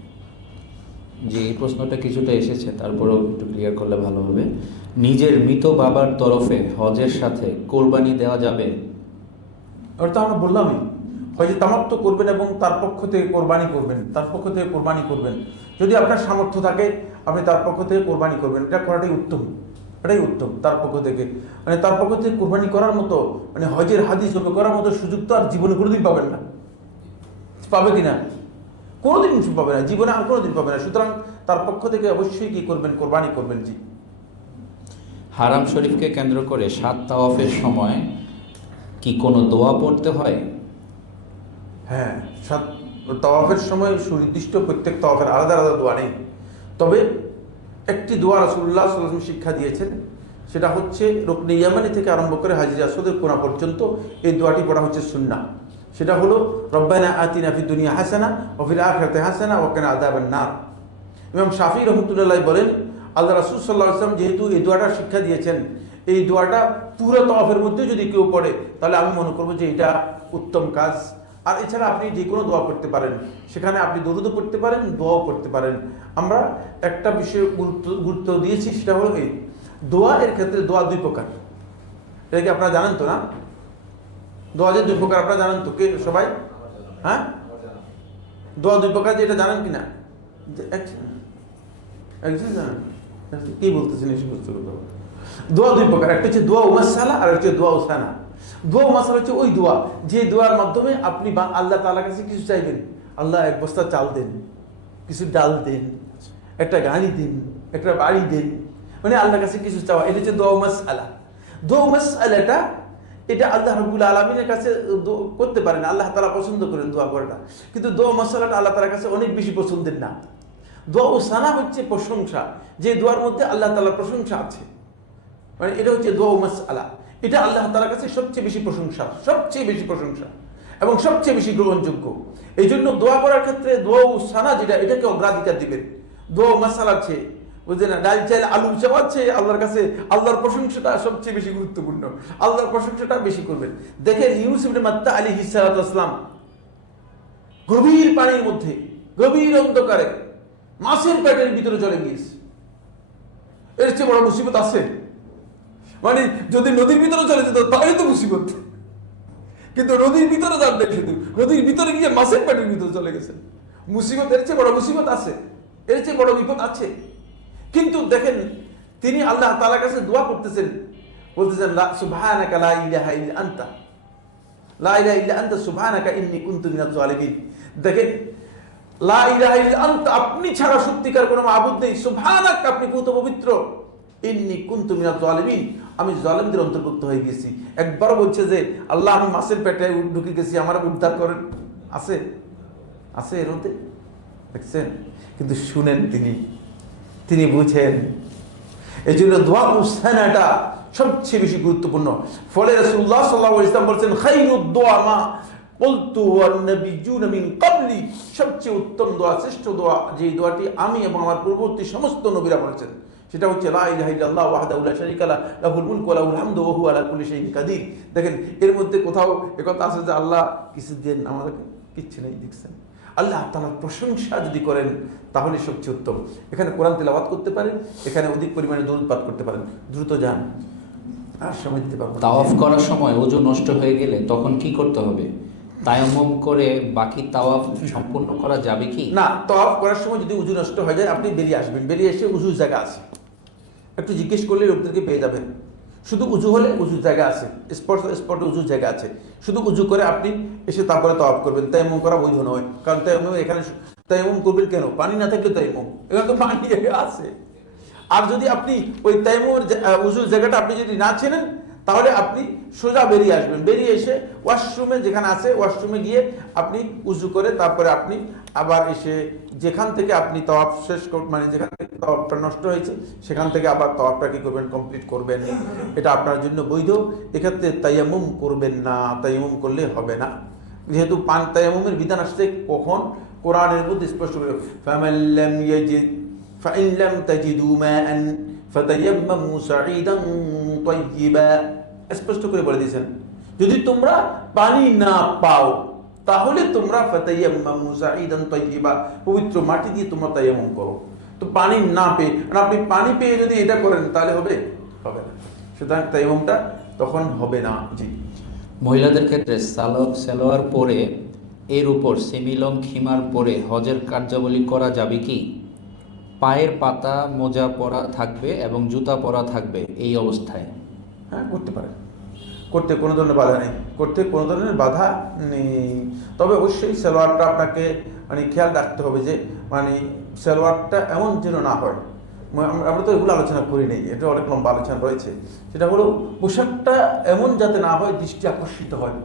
যে এই প্রশ্নটা কিছুটা এসেছে, তারপরেও একটু ক্লিয়ার করলে ভালো হবে। নিজের মৃত বাবার তরফে হজের সাথে কোরবানি দেওয়া যাবে? ওটা আমরা বললামই, হজে তামাত্ম করবেন এবং তার পক্ষ থেকে কোরবানি করবেন, তার পক্ষ থেকে কোরবানি করবেন। যদি আপনার সামর্থ্য থাকে আপনি তার পক্ষ থেকে কোরবানি করবেন, এটা করাটাই উত্তম, এটাই উত্তম। তার পক্ষ থেকে মানে তার পক্ষ থেকে কোরবানি করার মতো মানে হজের হাদিস হবে করার মতো সুযোগ তো আর জীবনে কোনোদিন পাবেন না। পাবে কিনা? কোনোদিন পাবে না, জীবনে আর কোনোদিন পাবে না। সুতরাং তার পক্ষ থেকে অবশ্যই কি করবেন? কোরবানি করবেন। জি। হারাম শরীফকে কেন্দ্র করে 7 তাওয়াফের সময় কি কোনো দোয়া পড়তে হয়? হ্যাঁ, তাওয়াফের সময় সুনির্দিষ্ট প্রত্যেক তাওয়াফের আলাদা আলাদা দোয়া নেই, তবে একটি দোয়া রাসূলুল্লাহ সাল্লাল্লাহু আলাইহি ওয়াসাল্লাম শিক্ষা দিয়েছেন, সেটা হচ্ছে রুকনে ইয়ামানি থেকে আরম্ভ করে হাজরে আসওয়াদের কোণা পর্যন্ত এই দোয়াটি পড়া হচ্ছে সুন্নাহ। সেটা হলো রব্বানা আতিনা ফিদ দুনিয়া হাসানা ওয়া ফিল আখিরাতি হাসানা ওয়া কিনা আযাবান নার। ইমাম শাফিঈ রাহমাতুল্লাহ বলেন, আল্লাহ রাসূল সাল্লাল্লাহু আলাইহি ওয়াসাল্লাম যেহেতু এই দোয়াটা শিক্ষা দিয়েছেন, এই দোয়াটা পুরো তাওয়াফের মধ্যে যদি কেউ পড়ে তাহলে আমি মনে করবো যে এটা উত্তম কাজ। আর এছাড়া আপনি যে কোনো দোয়া করতে পারেন, সেখানে আপনি দরুদও পড়তে পারেন, দোয়াও করতে পারেন। আমরা একটা বিষয়ে গুরুত্ব দিয়েছি, সেটা হলো এই দোয়া এর ক্ষেত্রে দোয়া দুই প্রকার। এটা কি আপনারা জানেন তো? না, দোয়া যে দুই প্রকার আপনারা জানেন তো? কে সবাই? হ্যাঁ, দোয়া দুই প্রকার, যে এটা জানেন কিনা? একজন জানেন? কি বলতেছেন এসে বুঝতে পারবো। দোয়া দুই প্রকার, একটা হচ্ছে দোয়া উমাসালা আর হচ্ছে দোয়া উসানা। দোয়া উমাসালা হচ্ছে ওই দোয়া যে দোয়ার মাধ্যমে আপনি আল্লাহ তাআলার কাছে কিছু চাইবেন, আল্লাহ এক বস্তা চাল দেন, কিছু ডাল দেন, একটা গাড়ি দিন, একটা বাড়ি দেন, মানে আল্লাহর কাছে কিছু চাওয়া, এটা হচ্ছে দোয়া মাসআলা। দোয়া মাসআলাটা এটা আল্লাহ রাব্বুল আলামিনের কাছে করতে পারেন, আল্লাহ তাআলা পছন্দ করেন দোয়া করাটা, কিন্তু দোয়া মাসআলাটা আল্লাহ তাআলার কাছে অনেক বেশি পছন্দের না। দোয়া উসানা হচ্ছে প্রশংসা, যে দোয়ার মধ্যে আল্লাহ তাআলার প্রশংসা আছে, মানে এটা হচ্ছে দোয়া মাসআলা। এটা আল্লাহ তাআলার কাছে সবচেয়ে বেশি প্রশংসা, সবচেয়ে বেশি প্রশংসা এবং সবচেয়ে বেশি গ্রহণযোগ্য। এই জন্য দোয়া করার ক্ষেত্রে দোয়া উসানা যেটা, এটাকে অগ্রাধিকার দিবেন। দোয়া মাসআলা আছে, বুঝলেন না, ডাল চাইলে আলু চাওয়াচ্ছে আল্লাহর কাছে, আল্লাহর প্রশংসাটা সবচেয়ে বেশি গুরুত্বপূর্ণ, আল্লাহর প্রশংসাটা বেশি করবেন। দেখেন ইউসুফ ইবনে মাত্তা আলাইহিস সালাতু ওয়াস সালাম গভীর পানির মধ্যে, গভীর অন্ধকারে মাছের পেটের ভিতরে চলে গিয়েছে। এর চেয়ে বড় মুসিবত আছে? মানে যদি নদীর ভিতরে চলে যেত তাহলে তো মুসিবত, কিন্তু নদীর ভিতরে যান নাই, শুধু নদীর ভিতরে গিয়ে মাছের পেটের ভিতরে চলে গেছেন। মুসিবত, এর চেয়ে বড় মুসিবত আছে? এর চেয়ে বড় বিপদ আছে? কিন্তু দেখেন তিনি আল্লাহ তাআলার কাছে দোয়া করতেছেন, বলতেছেন সুবহানাকা লা ইলাহা ইল্লা আনতা, লা ইলাহা ইল্লা আনতা সুবহানাকা ইন্নী কুনতু মিনাজ জালিমিন। দেখেন লা ইলাহা ইল্লা আনতা, আপনি ছাড়া সত্যিকার কোনো মাবুদ নেই, সুবহানাক, আপনি পুত পবিত্র, ইন্নী কুনতু মিনাজ জালিমিন, আমি জালিমদের অন্তর্ভুক্ত হয়ে গেছি। একবার বলছে যে আল্লাহ আমি মাছের পেটে ঢুকে গেছি, আমার উদ্ধার করেন। আছে? আছে এর মধ্যে? দেখছেন? কিন্তু শুনেন, তিনি বুঝেন। এই জন্য দোয়া উসানাটা সবচেয়ে বেশি গুরুত্বপূর্ণ। ফলে রাসূলুল্লাহ সাল্লাল্লাহু আলাইহি ওয়াসাল্লাম বলেছেন, খায়রুদ দোয়া মা কুলতু ওয়ান নাবিয়্যুনা মিন ক্বাবলি, সবচেয়ে উত্তম দোয়া, শ্রেষ্ঠ দোয়া যে দোয়াটি আমি এবং আমার পূর্ববর্তী সমস্ত নবীরা বলেছেন, সেটা হচ্ছে লা ইলাহা ইল্লাল্লাহু ওয়াহদাহু লা শারীকা লাহু লাহুল মুলকু ওয়া লাহুল হামদু ওয়া হুয়া আলা কুল্লি শাইইন কাদির। দেখেন এর মধ্যে কোথাও একথা আছে যে আল্লাহ কিছু দেন, আমাদেরকে কিচ্ছু নেই। দেখছেন, আল্লাহ তাআলার প্রশংসা যদি করেন তাহলে সবচেয়ে উত্তম। এখানে কোরআন তেলাওয়াত করতে পারেন, এখানে অধিক পরিমাণে দরুদ পাঠ করতে পারেন। দ্রুত যান, আর সময় দিতে পারবো না। তাওয়াফ করার সময় ওযু নষ্ট হয়ে গেলে তখন কি করতে হবে? তায়াম্মুম করে বাকি তাওয়াফ সম্পূর্ণ করা যাবে কি? না, তাওয়াফ করার সময় যদি উযু নষ্ট হয়ে যায় আপনি বেরিয়ে আসবেন, বেরিয়ে এসে উযুর জায়গা আছে, একটু জিজ্ঞেস করলে লোকদেরকে পেয়ে যাবেন। শুধু উযু হলে উযুর জায়গা আছে, স্পটে উযুর জায়গা আছে, শুধু উযু করে আপনি এসে তারপরে তাওয়াফ করবেন। তায়াম্মুম করা বৈধ নয়, কারণ তায়াম্মুম এখানে তায়াম্মুম করবেন কেন? পানি না থাকলে তায়াম্মুম, এখানে তো পানি আছে। আর যদি আপনি ওই তায়াম্মুমের উযুর জায়গাটা আপনি যদি না চেনেন তাহলে আপনি সোজা বেরিয়ে আসবেন, বেরিয়ে এসে ওয়াশরুমে যেখানে আছে ওয়াশরুমে গিয়ে আপনি উযু করে তারপরে আপনি আবার এসে যেখান থেকে আপনি তাওয়াফ শেষ মানে যেখান থেকে তাওয়াফটা নষ্ট হয়েছে সেখান থেকে আবার তাওয়াফটা কি করবেন? কমপ্লিট করবেন। এটা আপনার জন্য বৈধ। এক্ষেত্রে তায়াম্মুম করবেন না, তায়াম্মুম করলে হবে না, যেহেতু তায়াম্মুমের বিধান আসছে কখন? কোরআনের মধ্যে স্পষ্ট করে ফামান লাম ইয়াজিদ فإن لم تجدوا ماء فتيمموا صعيدا طيبا, স্পষ্ট করে বলে দিয়েছেন যদি তোমরা পানি না পাও তাহলে তোমরা ফাতায়াম্মামু সাঈদান তাইয়্যিবা, পবিত্র মাটি দিয়ে তোমরা তায়াম্মুম করো। তো পানি না পেয়ে, আর আপনি পানি পেয়ে যদি এটা করেন তাহলে হবে হবে না, সুতরাং তায়াম্মুমটা তখন হবে না। জি, মহিলাদের ক্ষেত্রে সালোয়ার পরে এর উপর সেমিলং খিমার পরে হজের কার্যাবলী করা যাবে কি? পায়ের পাতা মোজা পরা থাকবে এবং জুতা পরা থাকবে এই অবস্থায়? হ্যাঁ, করতে পারে, করতে কোনো ধরনের বাধা নেই, করতে কোনো ধরনের বাধা নেই। তবে অবশ্যই সালোয়ারটা আপনাকে মানে খেয়াল রাখতে হবে যে মানে সালোয়ারটা এমন যেন না হয়, আমরা তো এগুলো আলোচনা করি নেই, এটা অনেক লম্বা আলোচনা রয়েছে, সেটা হলো পোশাকটা এমন যাতে না হয় দৃষ্টি আকর্ষিত হয়।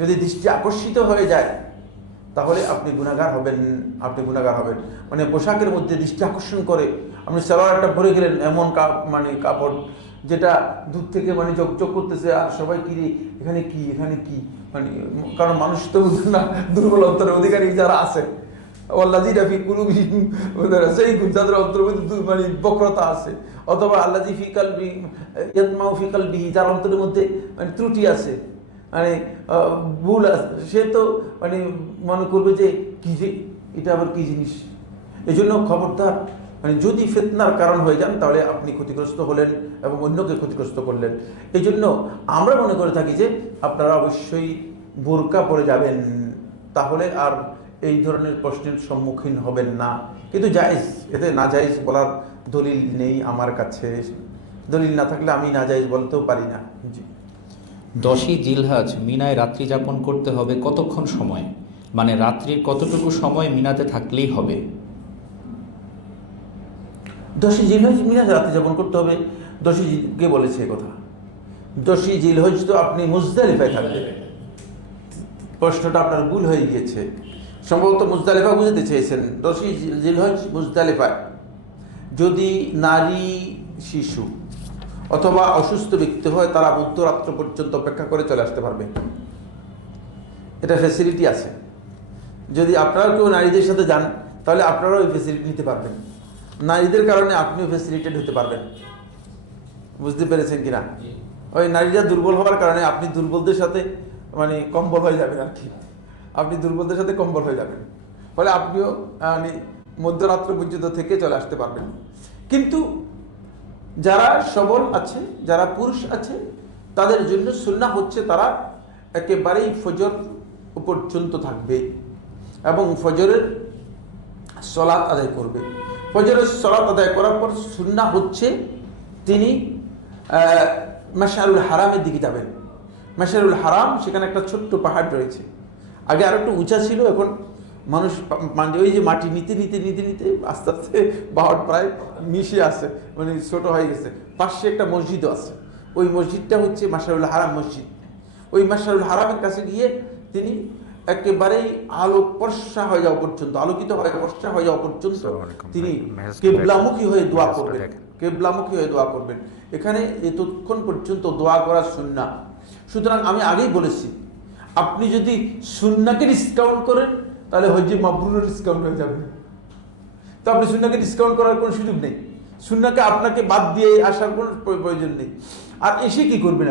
যদি দৃষ্টি আকর্ষিত হয়ে যায় তাহলে আপনি গুনাহগার হবেন, আপনি গুনাহগার হবেন। মানে পোশাকের মধ্যে দৃষ্টি আকর্ষণ করে আপনি সালোয়ারটা পরে গেলেন এমন মানে কাপড় যেটা দূর থেকে মানে চকচক করতেছে, আর সবাই কি রে এখানে কি এখানে কি, মানে কারণ মানুষ তো না দুর্বল অন্তরের অধিকারী যারা আছে আল্লাযীনা ফী কুলুবিহিম যায়গুন, যাদের অন্তরের মধ্যে মানে বক্রতা আছে, অথবা আল্লাযী ফী কলবি ইয়াতমাউ ফী কলবিহি, যার অন্তরের মধ্যে মানে ত্রুটি আছে, মানে ভুল আছে, সে তো মানে মনে করবে যে কি যে এটা আবার কি জিনিস। এই জন্য খবরদার, মানে যদি ফিতনার কারণ হয়ে যান তাহলে আপনি ক্ষতিগ্রস্ত হলেন এবং অন্যকে ক্ষতিগ্রস্ত করলেন। এই জন্য আমরা মনে করে থাকি যে আপনারা অবশ্যই বোরকা পরে যাবেন, তাহলে আর এই ধরনের প্রশ্নের সম্মুখীন হবেন না। কিন্তু জায়েজ, এতে না জায়েজ বলার দলিল নেই আমার কাছে, দলিল না থাকলে আমি না জায়েজ বলতেও পারি না। জি, 10ই জিলহজ মিনায় রাত্রি যাপন করতে হবে কতক্ষণ সময়? মানে রাত্রির কতটুকু সময় মিনাতে থাকলেই হবে? 10ই জিলহজ মিনাতে রাত্রি যাপন করতে হবে, 10ই কে বলেছে কথা? 10ই জিলহজ তো আপনি মুজদালিফায় থাকবেন। প্রশ্নটা আপনার ভুল হয়ে গিয়েছে, সম্ভবত মুজদালিফা বুঝতে চেয়েছেন। 10ই জিলহজ মুজদালিফায় যদি নারী, শিশু অথবা অসুস্থ ব্যক্তি হয় তারা মধ্যরাত্র পর্যন্ত অপেক্ষা করে চলে আসতে পারবে, এটা ফ্যাসিলিটি আছে। যদি আপনারা কেউ নারীদের সাথে যান তাহলে আপনারাও ওই ফ্যাসিলিটি নিতে পারবেন, নারীদের কারণে আপনিও ফ্যাসিলিটেড হতে পারবেন। বুঝতে পেরেছেন কিনা? ওই নারীরা দুর্বল হওয়ার কারণে আপনি দুর্বলদের সাথে মানে কম্বল হয়ে যাবেন আর কি, আপনি দুর্বলদের সাথে কম্বল হয়ে যাবেন, ফলে আপনিও মানে মধ্যরাত্র পর্যন্ত থেকে চলে আসতে পারবেন। কিন্তু যারা সবল আছে, যারা পুরুষ আছে, তাদের জন্য সুন্নাহ হচ্ছে তারা একেবারেই ফজর পর্যন্ত থাকবে এবং ফজরের সলাত আদায় করবে। ফজরের সলাত আদায় করার পর সুন্নাহ হচ্ছে তিনি মাশআরুল হারামের দিকে যাবেন। মাশআরুল হারাম, সেখানে একটা ছোট্ট পাহাড় রয়েছে, আগে আর একটু উঁচা ছিল, এখন মানুষ মানে ওই যে মাটি নিতে নিতে নিতে নিতে আস্তে আস্তে পাহাড় প্রায় মিশে আসে, মানে ছোট হয়ে গেছে। পাশে একটা মসজিদও আছে, ওই মসজিদটা হচ্ছে মাশআরুল হারাম মসজিদ। ওই মাশআরুল হারামের কাছে গিয়ে তিনি একেবারেই আলোক ফর্সা হয়ে যাওয়া পর্যন্ত, আলোকিত হয়ে ফর্সা হয়ে যাওয়া পর্যন্ত তিনি কিবলামুখী হয়ে দোয়া করবেন, কিবলামুখী হয়ে দোয়া করবেন। এখানে এতক্ষণ পর্যন্ত দোয়া করা সুন্নাহ। সুতরাং আমি আগেই বলেছি, আপনি যদি সুন্নাহকে ডিসকাউন্ট করেন তাহলে হজ্জে মাবরুরের ডিসকাউন্ট হয়ে যাবে। তো আপনি সুন্নাহকে ডিসকাউন্ট করার কোনো সুযোগ নেই, সুন্নাহকে আপনাকে বাদ দিয়ে আসার কোনো প্রয়োজন নেই। আর এসে কি করবেন?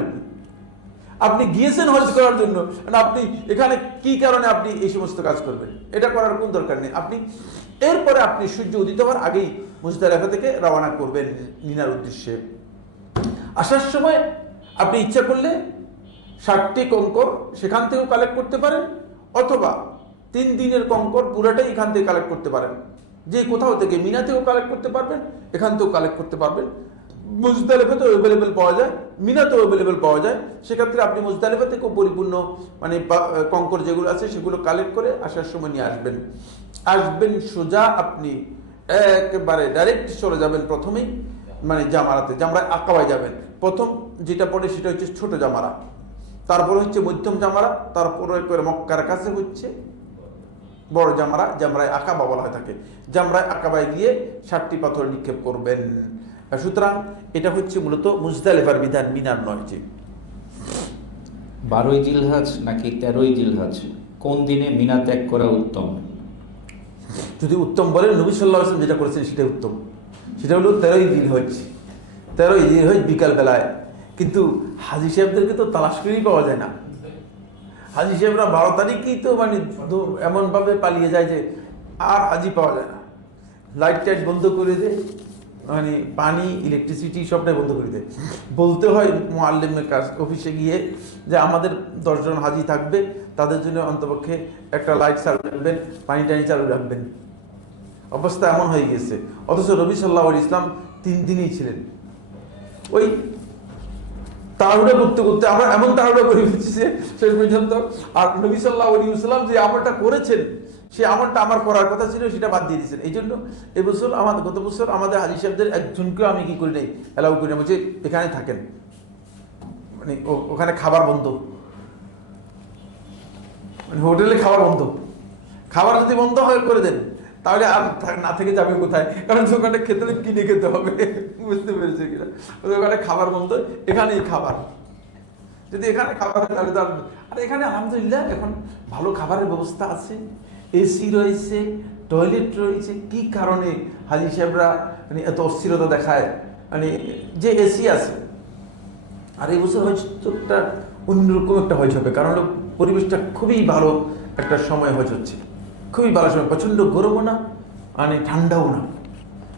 আপনি গিয়েছেন হজ করার জন্য, আপনি এখানে কি কারণে আপনি এই সমস্ত কাজ করবেন? এটা করার কোন দরকার নেই। আপনি এরপরে আপনি সূর্য উদিত হওয়ার আগেই মুজদালিফা থেকে রওনা করবেন মিনার উদ্দেশ্যে। আসার সময় আপনি ইচ্ছা করলে 60টি কঙ্কর সেখান থেকেও কালেক্ট করতে পারেন, অথবা 3 দিনের কঙ্কর পুরাটাই এখান থেকে কালেক্ট করতে পারেন। যে কোথাও থেকে মিনা থেকেও কালেক্ট করতে পারবেন, এখান থেকেও কালেক্ট করতে পারবেন। মুজদালিফাতেও অ্যাভেলেবেল পাওয়া যায়, মিনাতেও অ্যাভেলেবেল পাওয়া যায়। সেক্ষেত্রে আপনি মুজদালিফা থেকেও পরিপূর্ণ মানে কঙ্কর যেগুলো আছে সেগুলো কালেক্ট করে আসার সময় নিয়ে আসবেন সোজা আপনি একেবারে ডাইরেক্ট চলে যাবেন প্রথমেই মানে জামারাতে, জামরায় আকাবায় যাবেন। প্রথম যেটা পড়ে সেটা হচ্ছে ছোট জামারা, তারপরে হচ্ছে মধ্যম জামারা, তারপরে করে মক্কার কাছে হচ্ছে বড় জামারা, জামরায় আকাবা বলা হয়ে থাকে। জামরায় আকাবায় গিয়ে 7টি পাথর নিক্ষেপ করবেন। সুতরাং এটা হচ্ছে মূলত মুজদালিফার বিধান, মিনার নয়। যে 12ই জিলহজ নাকি 13ই জিলহজ কোন দিনে মিনা ত্যাগ করা উত্তম? যদি উত্তম বলেন, নবী সাল্লাল্লাহু আলাইহি ওয়াসাল্লাম যেটা করেছেন সেটাই উত্তম। সেটা হলো 13ই জিলহজ, 13ই জিলহজ বিকাল বেলায়। কিন্তু হাজী সাহেবদেরকে তো তালাশ করেই পাওয়া যায় না। হাজী সাহেবরা 12 তারিখেই তো মানে এমনভাবে পালিয়ে যায় যে আর হাজী পাওয়া যায় না। লাইট টাইট বন্ধ করে দেয়, মানে পানি ইলেকট্রিসিটি সবটাই বন্ধ করে দেয়। বলতে হয় মুআল্লিমের কাছ অফিসে গিয়ে যে আমাদের 10 জন হাজী থাকবে, তাদের জন্য অন্তপক্ষে একটা লাইট চালু রাখবেন, পানি টানি চালু রাখবেন। অবস্থা এমন হয়ে গেছে। অথচ নবী সাল্লাল্লাহু আলাইহি ওয়াসাল্লাম 3 দিনই ছিলেন। ওই তাড়াহুড়া করতে করতে আমরা এমন তাড়াহুড়া করে ফেলছি যে শেষ পর্যন্ত, আর নবী সাল্লাল্লাহু আলাইহি ওয়াসাল্লাম যে আমলটা করেছেন, সে আমলটা আমার করার কথা ছিল সেটা বাদ দিয়ে দিয়েছেন। এই জন্য এবছর গত বছর আমাদের হাজী সাহেবদের একজনকেও আমি কি করি নাই, অ্যালাউ করি না, বলছি এখানে থাকেন, মানে ওখানে খাবার বন্ধ, মানে হোটেলে খাবার বন্ধ। খাবার যদি বন্ধ হয় করে দেন, তাহলে আর না থেকে যাবে কোথায়? কারণ ওখানে খেতে কিনে খেতে হবে, বুঝতে পেরেছে কিনা? ওখানে খাবার বন্ধ, এখানেই খাবার। যদি এখানে খাবার হয় তাহলে তার, আর এখানে আলহামদুলিল্লাহ এখন ভালো খাবারের ব্যবস্থা আছে, এসি রয়েছে, টয়লেট রয়েছে। কি কারণে হাজী সাহেবরা মানে এত অস্থিরতা দেখায়? মানে যে এসি আছে, আর এই বছর হয়তো একটা অন্যরকম একটা হজ হবে, কারণ পরিবেশটা খুবই ভালো একটা সময় হজ হচ্ছে, খুবই ভালো সময়, প্রচণ্ড গরমও না, মানে ঠান্ডাও না,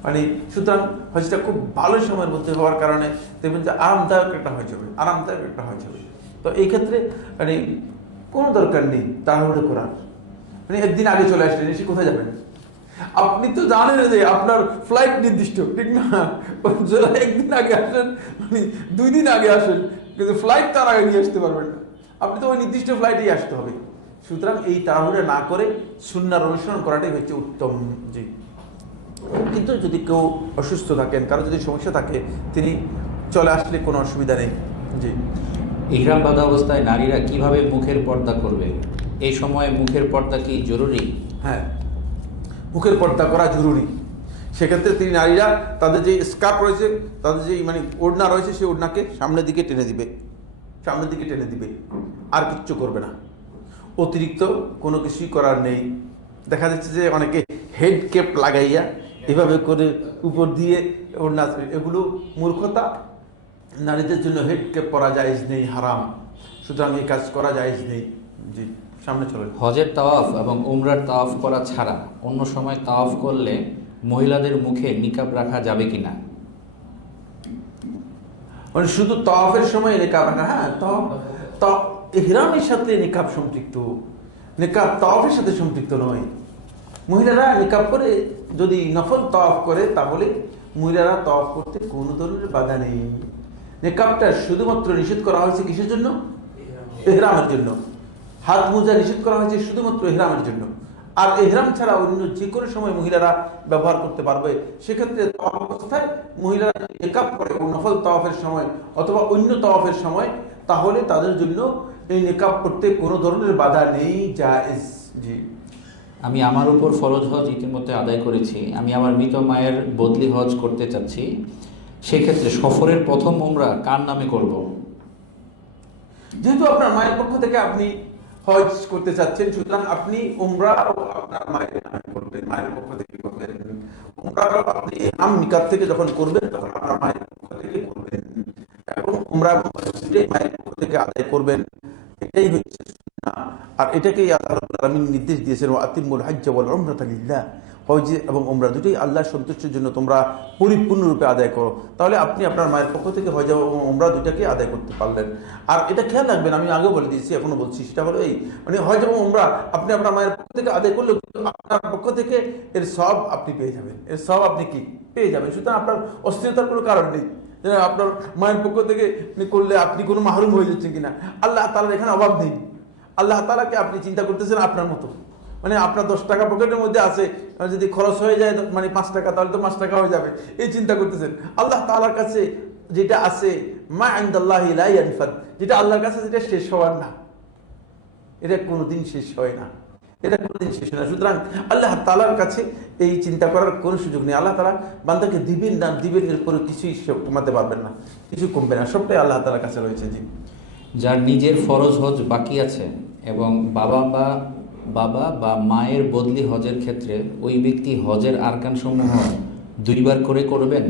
মানে সুতরাং হজটা খুব ভালো সময়ের মধ্যে হওয়ার কারণে দেখবেন যে আরামদায়ক একটা হজ হবে, আরামদায়ক একটা হজ হবে। তো এই ক্ষেত্রে মানে কোনো দরকার নেই তাড়াহুড়ো করার। মানে একদিন আগে চলে আসলেন, এসে কোথায় যাবেন? আপনি তো জানেন যে আপনার ফ্লাইট নির্দিষ্ট, ঠিক না? একদিন আগে আসেন, মানে 2 দিন আগে আসেন, কিন্তু ফ্লাইট তার আগে নিয়ে আসতে পারবেন না। আপনি তো ওই নির্দিষ্ট ফ্লাইটেই আসতে হবে। সুতরাং এই তাড়াহুড়ো না করে সুন্নাহর অনুসরণ করাটাই হচ্ছে উত্তম। জি, কিন্তু যদি কেউ অসুস্থ থাকেন, কারো যদি সমস্যা থাকে, তিনি চলে আসলে কোনো অসুবিধা নেই। জি, ইহরাম বাঁধা অবস্থায় নারীরা কিভাবে মুখের পর্দা করবে? এই সময় মুখের পর্দা কি জরুরি? হ্যাঁ, মুখের পর্দা করা জরুরি। সেক্ষেত্রে তিনি নারীরা তাদের যে স্কার্ফ রয়েছে, তাদের যে মানে ওড়না রয়েছে, সেই ওড়নাকে সামনের দিকে টেনে দিবে, সামনের দিকে টেনে দিবে, আর কিচ্ছু করবে না। অতিরিক্ত কোনো কিছুই করার নেই। দেখা যাচ্ছে যে অনেকে হেড কেপ লাগাইয়া এভাবে করে উপর দিয়ে ওড়না, এগুলো মূর্খতা। নারীদের জন্য হেড কেপ পরা জায়েজ নেই, হারাম। সুতরাং এই কাজ করা জায়েজ নেই। জি, সামনে চলেন। হজের তাওয়াফ এবং উমরার তাওয়াফ করা ছাড়া অন্য সময় তাওয়াফ করলে মহিলাদের মুখে নিকাব রাখা যাবে কিনা? মানে শুধু তাওয়াফের সময় নিকাব রাখা? হ্যাঁ, ইহরামের সাথে নিকাব সম্পৃক্ত, নিকাব তাওয়াফের সাথে সম্পৃক্ত নয়। মহিলারা নিকাব করে যদি নফল তাওয়াফ করে, তাহলে মহিলারা তাওয়াফ করতে কোনো ধরনের বাধা নেই। নিকাবটা শুধুমাত্র নিষেধ করা হয়েছে কিসের জন্য? ইহরামের জন্য। হাত মোজা নিষেধ করা হয়েছে শুধুমাত্র ইহরামের জন্য। আর ইহরাম ছাড়া অন্য যে কোনো সময় মহিলারা ব্যবহার করতে পারবে। সেক্ষেত্রে তাওয়াফ অবস্থায় মহিলারা নিকাব করে নফল তাওয়াফের সময় অথবা অন্য তাওয়াফের সময়, তাহলে তাদের জন্য এই নিকাব করতে কোনো ধরনের বাধা নেই, জায়েজ। জি, আমি আমার উপর ফরজ হজ ইতিমধ্যে আদায় করেছি, আমি আমার মৃত মায়ের বদলি হজ করতে চাচ্ছি, সেক্ষেত্রে সফরের প্রথম উমরা কার নামে করব? যেহেতু আপনার মায়ের পক্ষ থেকে আপনি হজ করতে চাচ্ছেন, সুতরাং আপনি উমরা আপনার মায়ের নামে করবেন, মায়ের পক্ষ থেকে করবেন। উমরা আপনি মিকাত থেকে যখন করবেন, তখন আপনার মায়ের পক্ষ থেকে করবেন, এবং উমরা মায়ের পক্ষ থেকে আদায় করবেন। এটাই হচ্ছে সুন্নাহ। আর এটাকেই আল্লাহ রাব্বুল আলামিন নির্দেশ দিয়েছেন, ওয়া আতিম্মুল হাজ্জ ওয়াল উমরাতা লিল্লাহ। হজ এবং উমরা দুটোই আল্লাহর সন্তুষ্টির জন্য তোমরা পরিপূর্ণরূপে আদায় করো। তাহলে আপনি আপনার মায়ের পক্ষ থেকে হজ এবং উমরা দুটাকে আদায় করতে পারলেন। আর এটা খেয়াল রাখবেন, আমি আগে বলে দিয়েছি, এখনো বলছি, সেটা হলো এই, মানে হজ এবং উমরা আপনি আপনার মায়ের পক্ষ থেকে আদায় করলে আপনার পক্ষ থেকে এর সব আপনি পেয়ে যাবেন, এর সব আপনি কি পেয়ে যাবেন। সুতরাং আপনার অস্থিরতার কোনো কারণ নেই যে আপনার মায়ের পক্ষ থেকে করলে আপনি কোনো মাহরুম হয়ে যাচ্ছেন কিনা। আল্লাহ তাআলার এখানে অভাব নেই। আল্লাহ তাআলাকে আপনি চিন্তা করতেছেন আপনার মতো, মানে আপনার 10 টাকা পকেটের মধ্যে আছে, যদি খরচ হয়ে যায় মানে 5 টাকা, তাহলে তো 5 টাকা হয়ে যাবে, এই চিন্তা করতেছেন। আল্লাহ তাআলার কাছে যেটা আছে, মা ইনদাল্লাহি লা ইয়ানফাদ, যেটা আল্লাহর কাছে যেটা শেষ হওয়ার না, এটা কোনোদিন শেষ হয় না, এটা কোনোদিন শেষ হয় না। সুতরাং আল্লাহ তাআলার কাছে এই চিন্তা করার কোনো সুযোগ নেই। আল্লাহ তাআলা বান্দাকে দিবেন না দিবেন, এর পরে কিছুই কমাতে পারবেন না, কিছু কমবে না, সবটাই আল্লাহ তাআলার কাছে রয়েছে। জি, যার নিজের ফরজ হজ বাকি আছে এবং বাবা মা বাবা বা মায়ের বদলি হজের ক্ষেত্রে ওই ব্যক্তি হজের আরকানসমূহ দুইবার করে করবেন,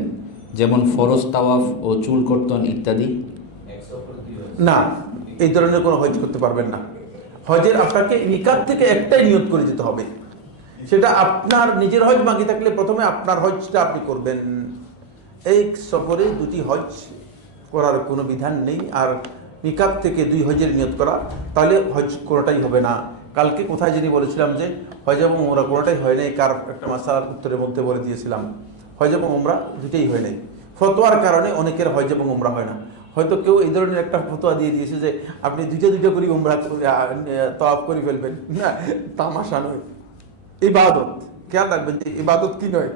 যেমন ফরজ তাওয়াফ ও চুল কর্তন ইত্যাদি? না, এই ধরনের কোনো হজ করতে পারবেন না। হজের আপনাকে মিকাত থেকে একটাই নিয়ত করে যেতে হবে, সেটা আপনার নিজের হজ বাকি থাকলে প্রথমে আপনার হজটা আপনি করবেন। এই সফরে দুটি হজ করার কোনো বিধান নেই। আর মিকাত থেকে 2 হজের নিয়ত করা, তাহলে হজ কোনোটাই হবে না। কালকে কোথায় যিনি বলেছিলাম যে হজ এবং ওমরা কোনোটাই হয় নাই, কার একটা মাসালার উত্তরের মধ্যে বলে দিয়েছিলাম হজ এবং ওমরা দুটোই হয় নাই। ফতোয়ার কারণে অনেকের হজ এবং ওমরা হয় না। হয়তো কেউ এই ধরনের একটা ফতোয়া দিয়ে দিয়েছে যে আপনি দুটো করে ওমরা তওয়াফ করে ফেলবেন। না, তামাশা নয়, ইবাদত। খেয়াল রাখবেন যে ইবাদত কি নয়,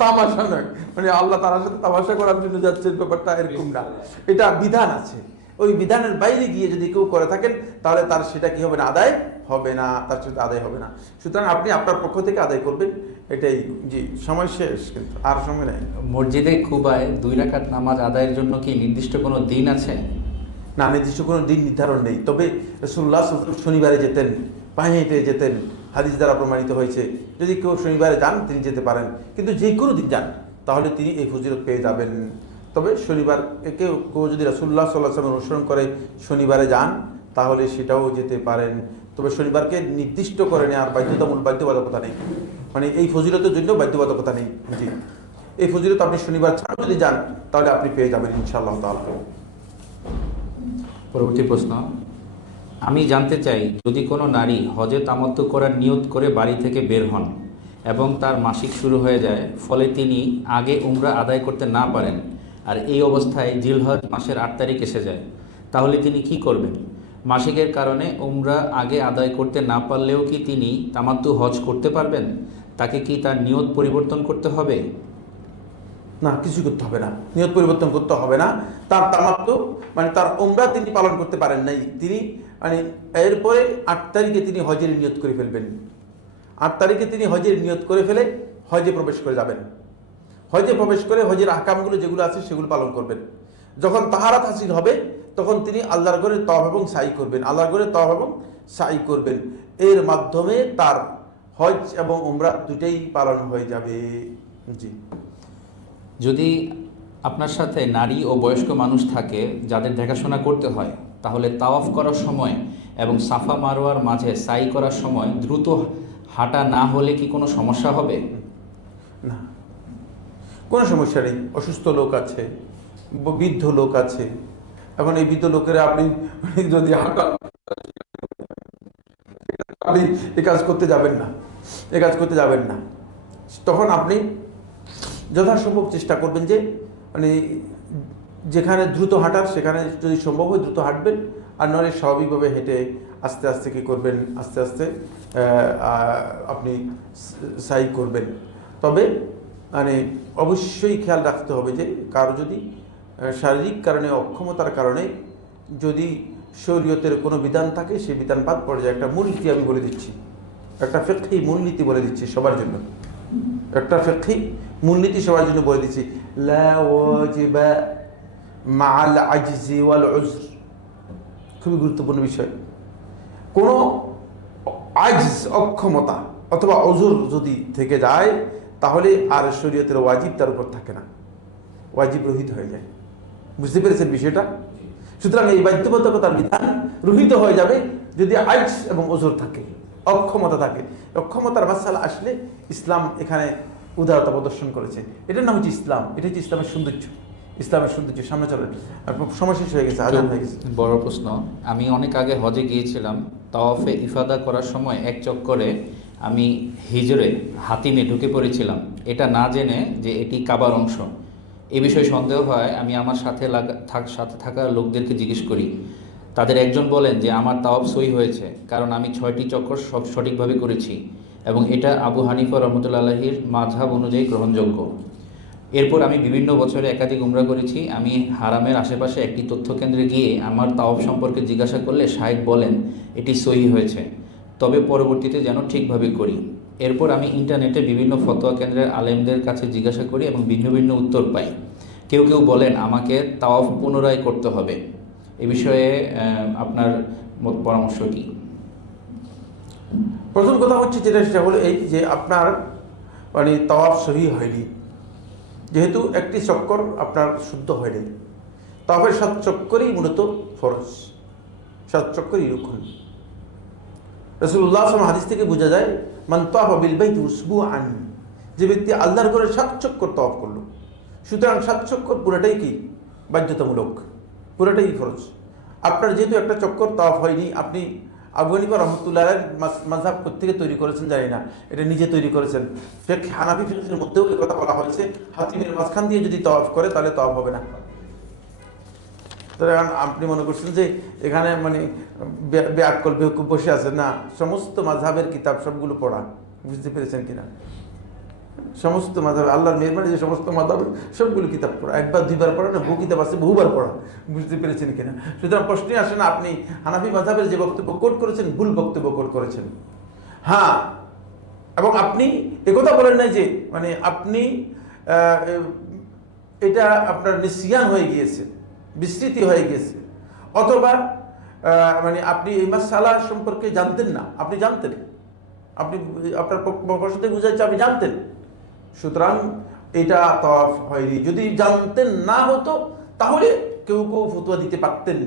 তামাশা নয়। মানে আল্লাহ তাআলার সাথে তামাশা করার জন্য যাচ্ছেন, ব্যাপারটা এরকম না। এটা বিধান আছে, ওই বিধানের বাইরে গিয়ে যদি কেউ করে থাকেন তাহলে তার সেটা কি হবে না, আদায় হবে না, তার সাথে আদায় হবে না। সুতরাং আপনি আপনার পক্ষ থেকে আদায় করবেন, এটাই। জি, সময় শেষ, কিন্তু আর সময় নেই। মসজিদে কুবায় 2 রাকাত নামাজ আদায়ের জন্য কি নির্দিষ্ট কোনো দিন আছে? না, নির্দিষ্ট কোনো দিন নির্ধারণ নেই। তবে রাসূলুল্লাহ সাল্লাল্লাহু আলাইহি ওয়াসাল্লাম শনিবারে যেতেন, পায়ে হেঁটে যেতেন, হাদিস দ্বারা প্রমাণিত হয়েছে। যদি কেউ শনিবারে যান তিনি যেতে পারেন, কিন্তু যে কোনো দিন যান তাহলে তিনি এই ফজিলত পেয়ে যাবেন। তবে শনিবার কেউ যদি রাসূলুল্লাহ সাল্লাল্লাহু আলাইহি ওয়াসাল্লাম অনুসরণ করে শনিবারে যান তাহলে সেটাও যেতে পারেন। তবে শনিবারকে নির্দিষ্ট করে নেওয়ার বাধ্যবাধকতা নেই, মানে এই ফজিলতের জন্য বাধ্যবাধকতা নেই। জি, এই ফজিলত আপনি শনিবার ছাড়াও যদি যান তাহলে আপনি পেয়ে যাবেন ইনশাআল্লাহ তাআলা। পরবর্তী প্রশ্ন, আমি জানতে চাই, যদি কোনো নারী হজে তামাত্তু করার নিয়ত করে বাড়ি থেকে বের হন এবং তার মাসিক শুরু হয়ে যায়, ফলে তিনি আগে উমরা আদায় করতে না পারেন, আর এই অবস্থায় জিলহজ মাসের 8 তারিখ এসে যায়, তাহলে তিনি কি করবেন? মাসিকের কারণে উমরা আগে আদায় করতে না পারলেও কি তিনি তামাত্তু হজ করতে পারবেন? তাকে কি তার নিয়ত পরিবর্তন করতে হবে? না, কিছু করতে হবে না, নিয়ত পরিবর্তন করতে হবে না। তার তামাত্তু মানে তার উমরা তিনি পালন করতে পারেন নাই, তিনি মানে এরপরে 8 তারিখে তিনি হজের নিয়ত করে ফেলবেন। 8 তারিখে তিনি হজের নিয়ত করে ফেলে হজে প্রবেশ করে যাবেন। হজে প্রবেশ করে হজের আহকামগুলো যেগুলো আছে সেগুলো পালন করবেন। যখন তাহারাত হাসিল হবে তখন তিনি আল্লাহর ঘরে তওয়াফ এবং সাই করবেন, আল্লাহর ঘরে তওয়াফ এবং সাই করবেন। এর মাধ্যমে তার হজ এবং উমরা দুটেই পালন হয়ে যাবে। জি। যদি আপনার সাথে নারী ও বয়স্ক মানুষ থাকে যাদের দেখাশোনা করতে হয়, তাহলে তাওয়াফ করার সময় এবং সাফা মারওয়ার মাঝে সাই করার সময় দ্রুত হাঁটা না হলে কি কোনো সমস্যা হবে? না, কোনো সমস্যা নেই। অসুস্থ লোক আছে, বৃদ্ধ লোক আছে, এখন এই বৃদ্ধ লোকেরা আপনি যদি আপনি এ কাজ করতে যাবেন না, এ কাজ করতে যাবেন না। তখন আপনি যথাসম্ভব চেষ্টা করবেন যে মানে যেখানে দ্রুত হাঁটার সেখানে যদি সম্ভব হয় দ্রুত হাঁটবেন, আর নয় স্বাভাবিকভাবে হেঁটে আস্তে আস্তে কী করবেন, আস্তে আস্তে আপনি সাই করবেন। তবে মানে অবশ্যই খেয়াল রাখতে হবে যে কারো যদি শারীরিক কারণে, অক্ষমতার কারণে যদি শরীয়তের কোনো বিধান থাকে সেই বিধান বাদ পড়ে যায়। একটা মূলনীতি আমি বলে দিচ্ছি, একটা ফিকহি মূলনীতি বলে দিচ্ছি সবার জন্য, একটা ফিকহি মূলনীতি সবার জন্য বলে দিচ্ছি। লা ওয়াজিবা মাআল আজজি ওয়াল উজর, খুবই গুরুত্বপূর্ণ বিষয়। কোনো আজজ, অক্ষমতা অথবা অজুর যদি থেকে যায় তাহলে আর শরীয়তের ওয়াজিব তার উপর থাকে না, ওয়াজিব রহিত হয়ে যায়। বুঝতে পেরেছেন বিষয়টা? সুতরাং এই বাধ্যবাধকতার বিধান রহিত হয়ে যাবে যদি আজজ এবং অজুর থাকে, অক্ষমতা থাকে। অক্ষমতার মাসালা আসলে ইসলাম এখানে উদারতা প্রদর্শন করেছে। এটার নাম হচ্ছে ইসলাম, এটা হচ্ছে ইসলামের সৌন্দর্য, ইসলামের সৌন্দর্য। সামনে চলেন, সময় শেষ হয়ে গেছে, আজান হয়ে গেছে। বড় প্রশ্ন, আমি অনেক আগে হজে গিয়েছিলাম, তাওয়াফে ইফাদা করার সময় এক চক্করে আমি হিজরে হাতিমে ঢুকে পড়েছিলাম, এটা না জেনে যে এটি কাবার অংশ। এ বিষয়ে সন্দেহ হয়, আমি আমার সাথে সাথে থাকা লোকদেরকে জিজ্ঞেস করি। তাদের একজন বলেন যে আমার তাওয়াফ সই হয়েছে, কারণ আমি 6টি চক্কর সব সঠিকভাবে করেছি এবং এটা আবু হানিফা রহমতুল্লাহ আলাইহির মাযহাব অনুযায়ী গ্রহণযোগ্য। এরপর আমি বিভিন্ন বছরে একাধিক উমরা করেছি। আমি হারামের আশেপাশে একটি তথ্যকেন্দ্রে গিয়ে আমার তাওয়াফ সম্পর্কে জিজ্ঞাসা করলে শাহেক বলেন এটি সহি হয়েছে, তবে পরবর্তীতে যেন ঠিকভাবে করি। এরপর আমি ইন্টারনেটে বিভিন্ন ফতোয়া কেন্দ্রের আলেমদের কাছে জিজ্ঞাসা করি এবং ভিন্ন ভিন্ন উত্তর পাই। কেউ কেউ বলেন আমাকে তাওয়াফ পুনরায় করতে হবে। এ বিষয়ে আপনার পরামর্শ কি? প্রথম কথা হচ্ছে সেটা হলো এই যে আপনার মানে তাওয়াফ সহি হয়নি, যেহেতু একটি চক্কর আপনার শুদ্ধ হয়নি। তাওয়াফের 7 চক্করই মূলত ফরজ, 7 চক্করই রুকুন। রাসূলুল্লাহ সাল্লাল্লাহু আলাইহি ওয়াসাল্লাম হাদিস থেকে বোঝা যায় মান তাওয়াফা বিল বাইতি উসবুআন, যে ব্যক্তি আল্লাহর ঘরে 7 চক্কর তাওয়াফ করলো। সুতরাং 7 চক্কর পুরোটাই কি বাধ্যতামূলক, পুরোটাই ফরজ। আপনার যেহেতু একটা চক্কর তাওয়াফ হয়নি, আপনি আবু হানিফা রাহমাতুল্লাহ আলাইহি মাযহাব থেকে তৈরি করেছেন জানি না, এটা নিজে তৈরি করেছেন। ফিকহ হানাফি ফিকহের মধ্যেও এই কথা বলা হয়েছে, হাতিমের মাঝখান দিয়ে যদি তাওয়াফ করে তাহলে তাওয়াফ হবে না। কারণ আপনি মনে করছেন যে এখানে মানে বেআক্কল বেহুকুব বসে আছে, না, সমস্ত মাযহাবের কিতাব সবগুলো পড়া, বুঝতে পেরেছেন কিনা? সমস্ত মাযহাব আল্লাহর মেহরবানি যে সমস্ত মাযহাবের সবগুলো কিতাব পড়া, একবার দুইবার পড়া না, বহু কিতাব আছে বহুবার পড়া, বুঝতে পেরেছেন কিনা? সুতরাং প্রশ্নই আসে না আপনি হানাফি মাযহাবের যে বক্তব্য কোট করেছেন ভুল বক্তব্য কোট করেছেন। হ্যাঁ, এবং আপনি একথা বলেন নাই যে মানে আপনি এটা আপনার নিসিয়ান হয়ে গিয়েছে, বিস্মৃতি হয়ে গেছে, অথবা মানে আপনি এই মাসআলা সম্পর্কে জানতেন না, আপনি জানতেন, আপনি আপনার প্রশ্ন থেকে বুঝাচ্ছে আপনি জানতেন। সুতরাং এটা তাওয়াফ হয়নি। যদি জানতেন না হতো তাহলে কেউ কেউ ফতোয়া দিতে পারতেন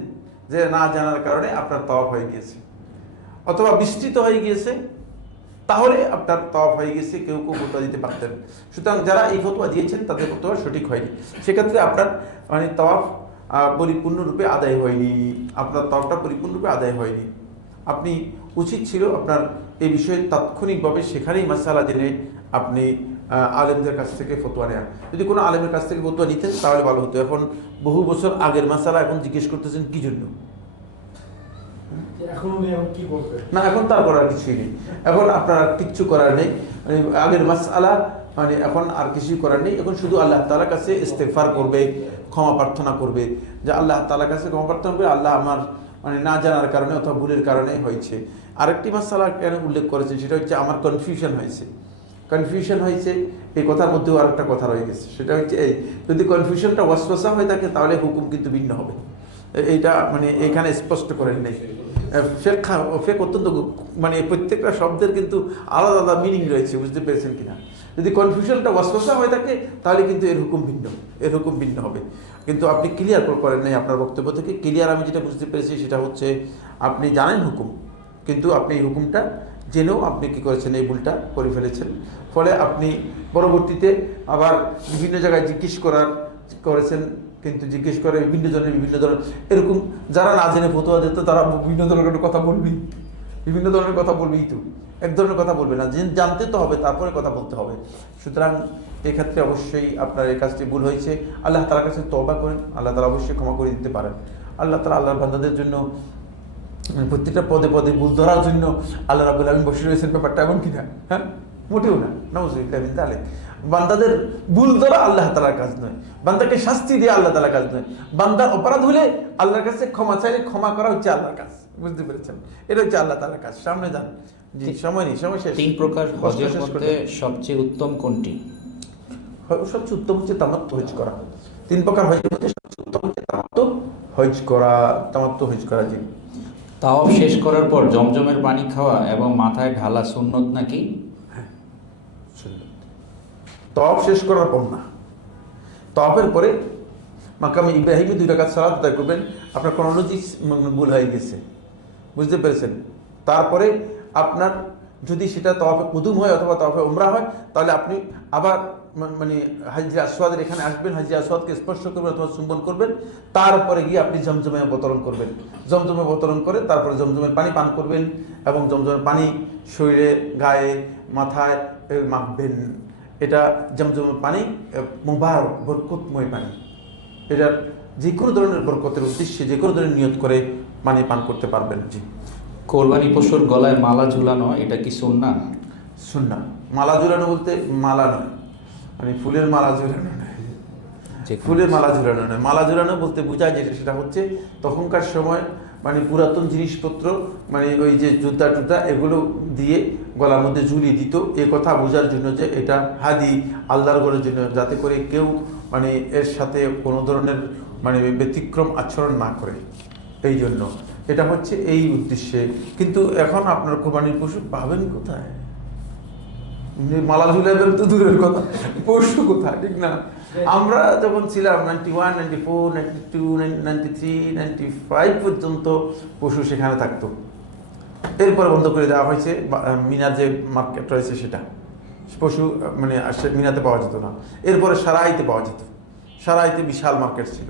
যে না জানার কারণে আপনার তাওয়াফ হয়ে গিয়েছে, অথবা বিস্তৃত হয়ে গিয়েছে তাহলে আপনার তাওয়াফ হয়ে গেছে, কেউ কেউ ফতোয়া দিতে পারতেন। সুতরাং যারা এই ফতোয়া দিয়েছেন তাদের ফতোয়া সঠিক হয়নি, সেক্ষেত্রে আপনার মানে তাওয়াফ পরিপূর্ণরূপে আদায় হয়নি, আপনার তাওয়াফটা পরিপূর্ণরূপে আদায় হয়নি। আপনি উচিত ছিল আপনার এই বিষয়ে তাৎক্ষণিকভাবে সেখানেই মাসআলা জেনে আপনি আলেমদের কাছ থেকে ফতোয়া নেওয়া। যদি কোনো আলেমের কাছ থেকে ফতোয়া নিতেন তাহলে ভালো হতো। এখন বহু বছর আগের মাসআলা এখন জিজ্ঞেস করতেছেন কি জন্য? না, এখন তার করার কিছুই নেই, এখন আপনার আর কিচ্ছু করার নেই। মানে আগের মাসআলা মানে এখন আর কিছুই করার নেই, এখন শুধু আল্লাহ তাআলার কাছে ইস্তেগফার করবে, ক্ষমা প্রার্থনা করবে, যে আল্লাহ তাআলার কাছে ক্ষমা প্রার্থনা করবে, আল্লাহ আমার মানে না জানার কারণে অথবা ভুলের কারণে হয়েছে। আরেকটি মাসআলা কেন উল্লেখ করেছেন সেটা হচ্ছে আমার কনফিউশন হয়েছে, এই কথার মধ্যেও আরেকটা কথা রয়ে গেছে, সেটা হচ্ছে এই, যদি কনফিউশনটা ওয়াসওয়াসা হয়ে থাকে তাহলে হুকুম কিন্তু ভিন্ন হবে। এইটা মানে এখানে স্পষ্ট করেন নেই। ফেক অত্যন্ত মানে প্রত্যেকটা শব্দের কিন্তু আলাদা আলাদা মিনিং রয়েছে, বুঝতে পেরেছেন কিনা? যদি কনফিউশনটা ওয়াসওয়াসা হয়ে থাকে তাহলে কিন্তু এর হুকুম ভিন্ন হবে। কিন্তু আপনি ক্লিয়ার করেন নাই আপনার বক্তব্য থেকে। ক্লিয়ার আমি যেটা বুঝতে পেরেছি সেটা হচ্ছে আপনি জানেন হুকুম, কিন্তু আপনি এই হুকুমটা জেনেও আপনি কি করেছেন, এই ভুলটা করে ফেলেছেন। ফলে আপনি পরবর্তীতে আবার বিভিন্ন জায়গায় করেছেন, কিন্তু জিজ্ঞেস করে বিভিন্ন ধরনের এরকম যারা না জেনে ফতোয়া দিত তারা বিভিন্ন ধরনের কথা বলবেই, তো এক ধরনের কথা বলবে না, জানতে তো হবে, তারপরে কথা বলতে হবে। সুতরাং এক্ষেত্রে অবশ্যই আপনার এই কাজটি ভুল হয়েছে। আল্লাহ তাআলার কাছে তওবা করেন, আল্লাহ তাআলা অবশ্যই ক্ষমা করে দিতে পারেন। আল্লাহ তাআলা আল্লাহর বান্দাদের জন্য প্রত্যেকটা পদে পদে ভুল ধরার জন্য আল্লাহ রাব্বুল আলামিন বসে রয়েছেন, ব্যাপারটা এমন কিনা? হ্যাঁ, মোটেও না। নাউযুবিল্লাহি মিন যালিক। বান্দাদের ভুল ধরা আল্লাহ তাআলার কাজ নয়, বান্দাকে শাস্তি দেওয়া আল্লাহ তাআলার কাজ নয়। বান্দার অপরাধ হলে আল্লাহর কাছে ক্ষমা চাইলে ক্ষমা করা হচ্ছে আল্লাহর কাজ, বুঝতে পেরেছেন? এটা হচ্ছে আল্লাহ তাআলার কাজ। সামনে যান, জি, সময় নেই, সময় শেষ। 3 প্রকার হজের মধ্যে সবচেয়ে উত্তম কোনটি? সবচেয়ে উত্তম হচ্ছে তামাত্তু হজ করা। 3 প্রকার হজের মধ্যে সবচেয়ে উত্তম হচ্ছে তামাত্তু হজ করা। জি। তাওয়াফ শেষ করার পর জমজমের পানি খাওয়া এবং মাথায় ঢালা সুন্নত নাকি? তাওয়াফ শেষ করার পর না, তাওয়াফের পরে মাকামে ইব্রাহিমে 2 রাকাত সালাত আদায় করবেন। আপনার ক্রনোলজি ভুল হয়ে গেছে, বুঝতে পেরেছেন? তারপরে আপনার যদি সেটা তাওয়াফে কুদুম হয় অথবা তাওয়াফে উমরা হয় তাহলে আপনি আবার মানে হাজরে আসওয়াদের এখানে আসবেন, হাজরে আসওয়াদকে স্পর্শ করবেন অথবা চুম্বন করবেন। তারপরে গিয়ে আপনি জমজমে অবতরণ করবেন, জমজমে অবতরণ করে তারপরে জমজমের পানি পান করবেন এবং জমজমের পানি শরীরে, গায়ে, মাথায় মাখবেন। এটা জমজমের পানি মুবারক, বরকতময় পানি। এটার যে কোনো ধরনের বরকতের উদ্দেশ্যে যে কোনো ধরনের নিয়ত করে পানি পান করতে পারবেন। জি। কোরবানি পশুর গলায় মালা ঝুলানো এটা কি সুন্নাহ? সুন্নাহ। মালা ঝুলানো বলতে মালা নয়, মানে ফুলের মালা ঝুলানো নয়, ফুলের মালা ঝুলানো নয়। মালা ঝুলানো বলতে বোঝায় যেটা, সেটা হচ্ছে তখনকার সময় মানে পুরাতন জিনিসপত্র, মানে ওই যে জুতা টুতা এগুলো দিয়ে গলার মধ্যে ঝুলিয়ে দিত, এ কথা বোঝার জন্য যে এটা হাদি আল্লাহর ঘরের জন্য, যাতে করে কেউ মানে এর সাথে কোনো ধরনের মানে ব্যতিক্রম আচরণ না করে, এই জন্য। এটা হচ্ছে এই উদ্দেশ্যে। কিন্তু এখন আপনার কোরবানির পশু পাবেন কোথায়? মালা ঝুলাবেন তো দূরের কথা, পশু কোথায়, ঠিক না? আমরা যখন ছিলাম 91, 94, 92, 93, 95 পর্যন্ত পশু সেখানে থাকতো। এরপর বন্ধ করে দেওয়া হয়েছে, মিনার যে মার্কেট রয়েছে সেটা, পশু মানে মিনাতে পাওয়া যেত না। এরপরে সারাইতে পাওয়া যেত, সারাইতে বিশাল মার্কেট ছিল।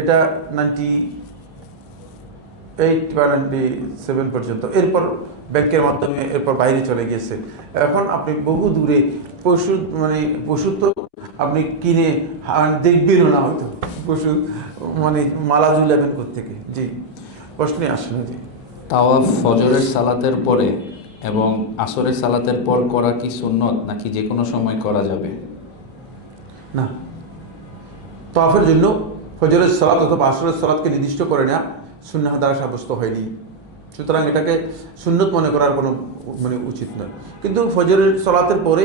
এটা 98 বা 97 পর্যন্ত। এরপর ব্যাংকের মাধ্যমে এরপর বাইরে চলে গিয়েছে। এখন আপনি বহু দূরে পশু মানে পশু তো আপনি কিনে দেখবেনও না হয়তো, পশু মানে মালা ঝুলাবেন কোত্থেকে। জি, প্রশ্নে আসেন। জি, তাওয়াফ ফজরের সালাতের পরে এবং আসরের সালাতের পর করা কি সুন্নত নাকি যে কোনো সময় করা যাবে? না, তাওয়াফের জন্য ফজরের সালাত অথবা আসরের সালাতকে নির্দিষ্ট করে না সুন্নাহ দ্বারা সাব্যস্ত হয়নি, সুতরাং এটাকে সুন্নত মনে করার কোনো মানে উচিত নয়। কিন্তু ফজরের সালাতের পরে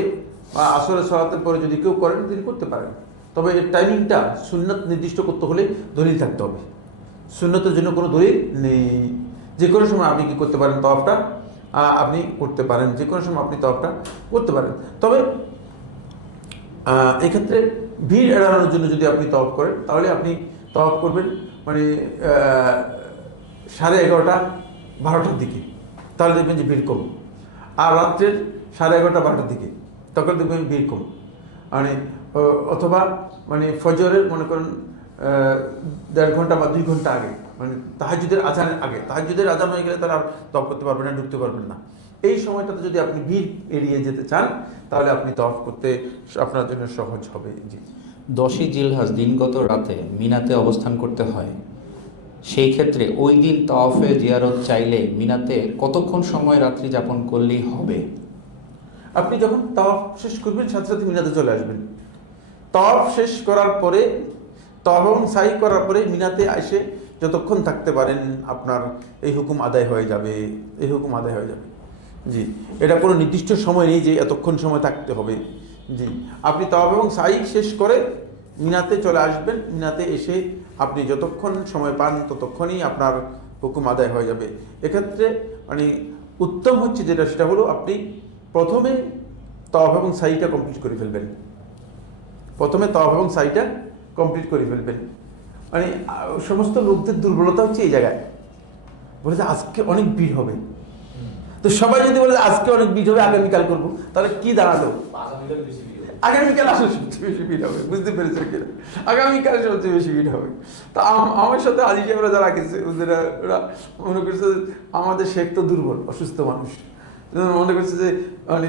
বা আসরের সালাতের পরে যদি কেউ করেন তিনি করতে পারেন, তবে এর টাইমিংটা সুন্নত নির্দিষ্ট করতে হলে দলিল থাকতে হবে। সুন্নতের জন্য কোনো দলিল নেই। যে কোনো সময় আপনি কি করতে পারেন, তাওয়াফটা আপনি করতে পারেন, যে কোনো সময় আপনি তাওয়াফটা করতে পারেন। তবে এক্ষেত্রে ভিড় এড়ানোর জন্য যদি আপনি তাওয়াফ করেন তাহলে আপনি তাওয়াফ করবেন মানে 11:30, 12টার দিকে, তাহলে দেখবেন যে ভিড় কম। আর রাত্রের 11:30, 12টার দিকে, তখন দেখবেন ভিড় কম। মানে অথবা মানে ফজরের মনে করেন 1.5 ঘন্টা বা 2 ঘন্টা আগে, মানে তাহাজ্জুদের আজানের আগে। তাহাজ্জুদের আজান হয়ে গেলে তারা আর তাওয়াফ করতে পারবেন না, ঢুকতে পারবেন না। এই সময়টাতে যদি আপনি ভিড় এড়িয়ে যেতে চান তাহলে আপনি তাওয়াফ করতে আপনার জন্য সহজ হবে। জি, 10ই জিলহজ দিনগত রাতে মিনাতে অবস্থান করতে হয়। সেই ক্ষেত্রে ওই দিন তাওয়াফে জিয়ারত চাইলে মিনাতে কতক্ষণ সময় রাত্রি যাপন করলেই হবে? আপনি যখন তাওয়াফ শেষ করবেন সাথে সাথে মিনাতে চলে আসবেন। তাওয়াফ শেষ করার পরে, তাওয়াফ এবং সাই করার পরে মিনাতে এসে যতক্ষণ থাকতে পারেন আপনার এই হুকুম আদায় হয়ে যাবে, এই হুকুম আদায় হয়ে যাবে। জি, এটা কোনো নির্দিষ্ট সময় নেই যে এতক্ষণ সময় থাকতে হবে। জি, আপনি তাওয়াফ এবং সাই শেষ করে মিনাতে চলে আসবেন। মিনাতে এসে আপনি যতক্ষণ সময় পান ততক্ষণই আপনার হুকুম আদায় হয়ে যাবে। এক্ষেত্রে মানে উত্তম হচ্ছে যেটা, সেটা হলো আপনি প্রথমে তাওয়াফ এবং সাইটা কমপ্লিট করে ফেলবেন। প্রথমে তাওয়াফ এবং সাইটা কমপ্লিট করে ফেলবেন। মানে সমস্ত লোকদের দুর্বলতা হচ্ছে এই জায়গায়, বলে যে আজকে অনেক ভিড় হবে। তো সবাই যদি বলে আজকে অনেক ভিড় হবে, আগামীকাল করবো, তাহলে কি দাঁড়ালো? আগামীকাল আসলে সবচেয়ে বেশি ভিড় হবে, বুঝতে পেরেছেন কিনা? আগামীকাল সবচেয়ে বেশি ভিড় হবে। তা আমার সাথে আজি সাহেবরা যারা গেছে ওরা মনে করছে আমাদের শেখ তো দুর্বল, অসুস্থ মানুষ, মনে করছে যে মানে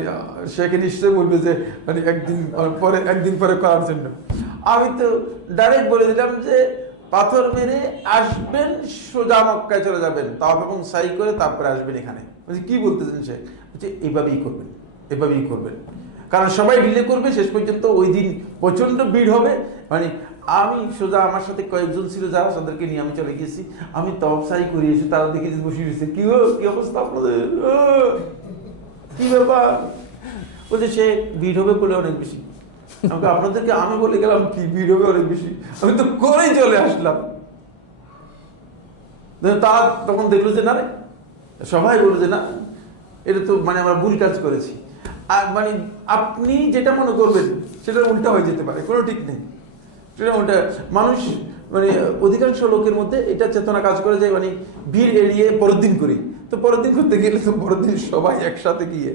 শেখে নিশ্চয়ই বলবে যে মানে একদিন পরে করার জন্য। আমি তো ডাইরেক্ট বলে দিলাম যে পাথর মেরে আসবেন, সোজা মক্কায় চলে যাবেন, তাওয়াফ এবং সাই করে তারপরে আসবেন এখানে। বলছি কি বলতেছেন শেখ? বলছে এইভাবেই করবেন, এভাবেই করবেন, কারণ সবাই ডিলে করবে, শেষ পর্যন্ত ওই দিন প্রচণ্ড ভিড় হবে। মানে আমি সোজা, আমার সাথে কয়েকজন ছিল যারা, তাদেরকে নিয়ে আমি চলে গেছি। আমি তাওয়াফ সাই করে এসে তারা দেখে বসে রয়েছে, কি অবস্থা আপনাদের, কি ব্যাপার? বলছে সে ভিড় হবে বলে অনেক বেশি। আমাকে আপনাদেরকে আমি বলে গেলাম কি ভিড় হবে অনেক বেশি, আমি তো করেই চলে আসলাম। তারা তখন দেখলো যে না রে, সবাই বললো যে না, এটা তো মানে আমরা ভুল কাজ করেছি। আর মানে আপনি যেটা মনে করবেন সেটা উল্টা হয়ে যেতে পারে, কোনো ঠিক নেই। সেটা উল্টা মানুষ মানে অধিকাংশ লোকের মধ্যে এটা চেতনা কাজ করে যে মানে ভিড় এড়িয়ে পরের দিন করি। তো পরের দিন করতে গেলে তো পরের দিন সবাই একসাথে গিয়ে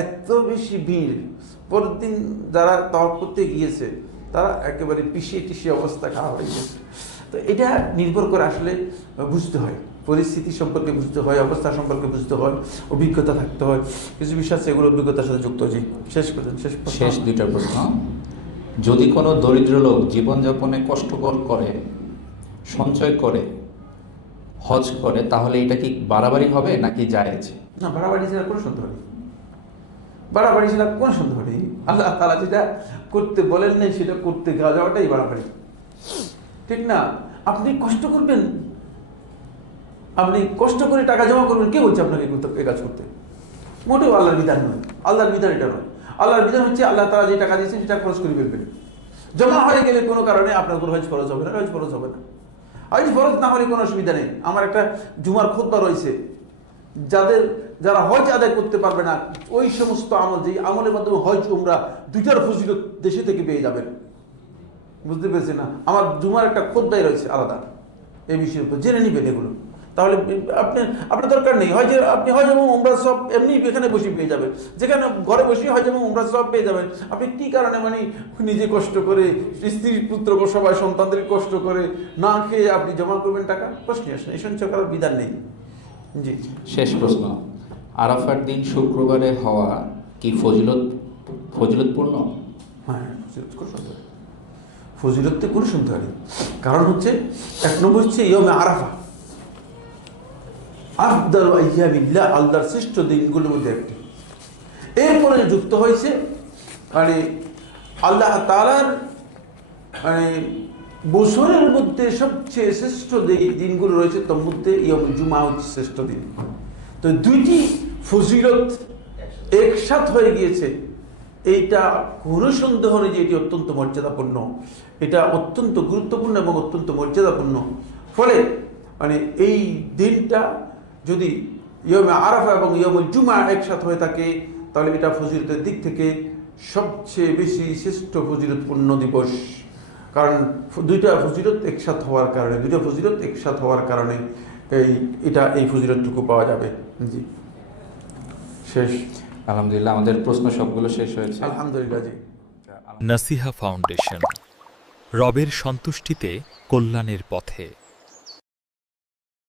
এত বেশি ভিড়, পরের দিন যারা তাওয়াফ করতে গিয়েছে তারা একেবারে পিছিয়ে টিসিয়ে অবস্থা খারাপ হয়ে গেছে। তো এটা নির্ভর করে আসলে বুঝতে হয়, পরিস্থিতি সম্পর্কে বুঝতে হয়, অবস্থা সম্পর্কে বুঝতে হয়, অভিজ্ঞতা থাকতে হয়। কিছু বিষয় সেগুলো অভিজ্ঞতার সাথে যুক্ত। জি, শেষ দুইটা প্রশ্ন। যদি কোনো দরিদ্র লোক জীবনযাপনে কষ্টকর করে সঞ্চয় করে হজ করে, তাহলে এটা কি বাড়াবাড়ি হবে নাকি জায়েজ? না, বাড়াবাড়ি ছাড়া কোনো সন্দেহ নেই, বাড়াবাড়ি ছাড়া কোনো সন্দেহ নেই। আল্লাহ তাআলা যেটা করতে বলেন নাই সেটা করতে যাওয়াটাই বাড়াবাড়ি, ঠিক না? আপনি কষ্ট করবেন, আপনি কষ্ট করে টাকা জমা করবেন, কে বলছে আপনাকে এই কাজ করতে? মোটেও আল্লাহর বিধান নয়, আল্লাহর বিধান এটা নয়। আল্লাহর বিধান হচ্ছে আল্লাহ তাআলা যে টাকা দিয়েছেন সেটা খরচ করে ফেলবেন। জমা হয়ে গেলে কোনো কারণে আপনার কোনো হজ ফরজ হবে না, হজ ফরজ হবে না। হজ ফরজ না হলে কোনো অসুবিধা নেই। আমার একটা জুমার খুতবা রয়েছে, যারা হজ আদায় করতে পারবে না, ওই সমস্ত আমল, যে আমলের মাধ্যমে হজ উমরা দুইটার ফজিলত দেশে থেকে পেয়ে যাবেন। বুঝতে পেরেছি না? আমার জুমার একটা খুতবাই রয়েছে আলাদা এই বিষয়ের উপর, জেনে নিবেন এগুলো। তাহলে আপনার দরকার নেই আপনি হজ এবং উমরা সব এমনি এখানে বসে পেয়ে যাবেন, যেখানে ঘরে বসে হজ এবং উমরা সব পেয়ে যাবেন। আপনি কি কারণে মানে নিজে কষ্ট করে, স্ত্রী পুত্র সবাই সন্তানদের কষ্ট করে না খেয়ে আপনি জমা করবেন টাকা? প্রশ্নই আসে না, এই সঞ্চয় করার বিধান নেই। জি, শেষ প্রশ্ন, আরাফার দিন শুক্রবারে হওয়া কি ফজিলতপূর্ণ? হ্যাঁ, ফজিলতে কোনো শুনতে পারি। কারণ হচ্ছে 1 নম্বর হচ্ছে ইয়মে আরাফা, আফদাল আইয়ামিল্লাহ, আল্লাহর শ্রেষ্ঠ দিনগুলোর মধ্যে একটি। এরপরে যুক্ত হয়েছে মানে আল্লাহ তাআলার মানে বছরের মধ্যে সবচেয়ে শ্রেষ্ঠ দিনগুলো রয়েছে, তার মধ্যে ইয়মুল জুমা হচ্ছে শ্রেষ্ঠ দিন। তো দুইটি ফজিলত একসাথ হয়ে গিয়েছে, এইটা কোনো সন্দেহ নেই যে এটি অত্যন্ত মর্যাদাপূর্ণ, এটা অত্যন্ত গুরুত্বপূর্ণ এবং অত্যন্ত মর্যাদাপূর্ণ। ফলে মানে এই দিনটা যদি ইয়মে আরাফা এবং ইয়মুল জুমা একসাথে হয়ে থাকে, তাহলে এটা ফজিলতের দিক থেকে সবচেয়ে বেশি শ্রেষ্ঠ ফজিলতপূর্ণ দিবস। কারণ দুইটা ফজিলত একসাথ হওয়ার কারণে এই ফজিলতটুকু পাওয়া যাবে। জি, শেষ। আলহামদুলিল্লাহ, আমাদের প্রশ্ন সবগুলো শেষ হয়েছে। আলহামদুলিল্লাহ। জি, নাসিহা ফাউন্ডেশন, রবের সন্তুষ্টিতে কল্যাণের পথে।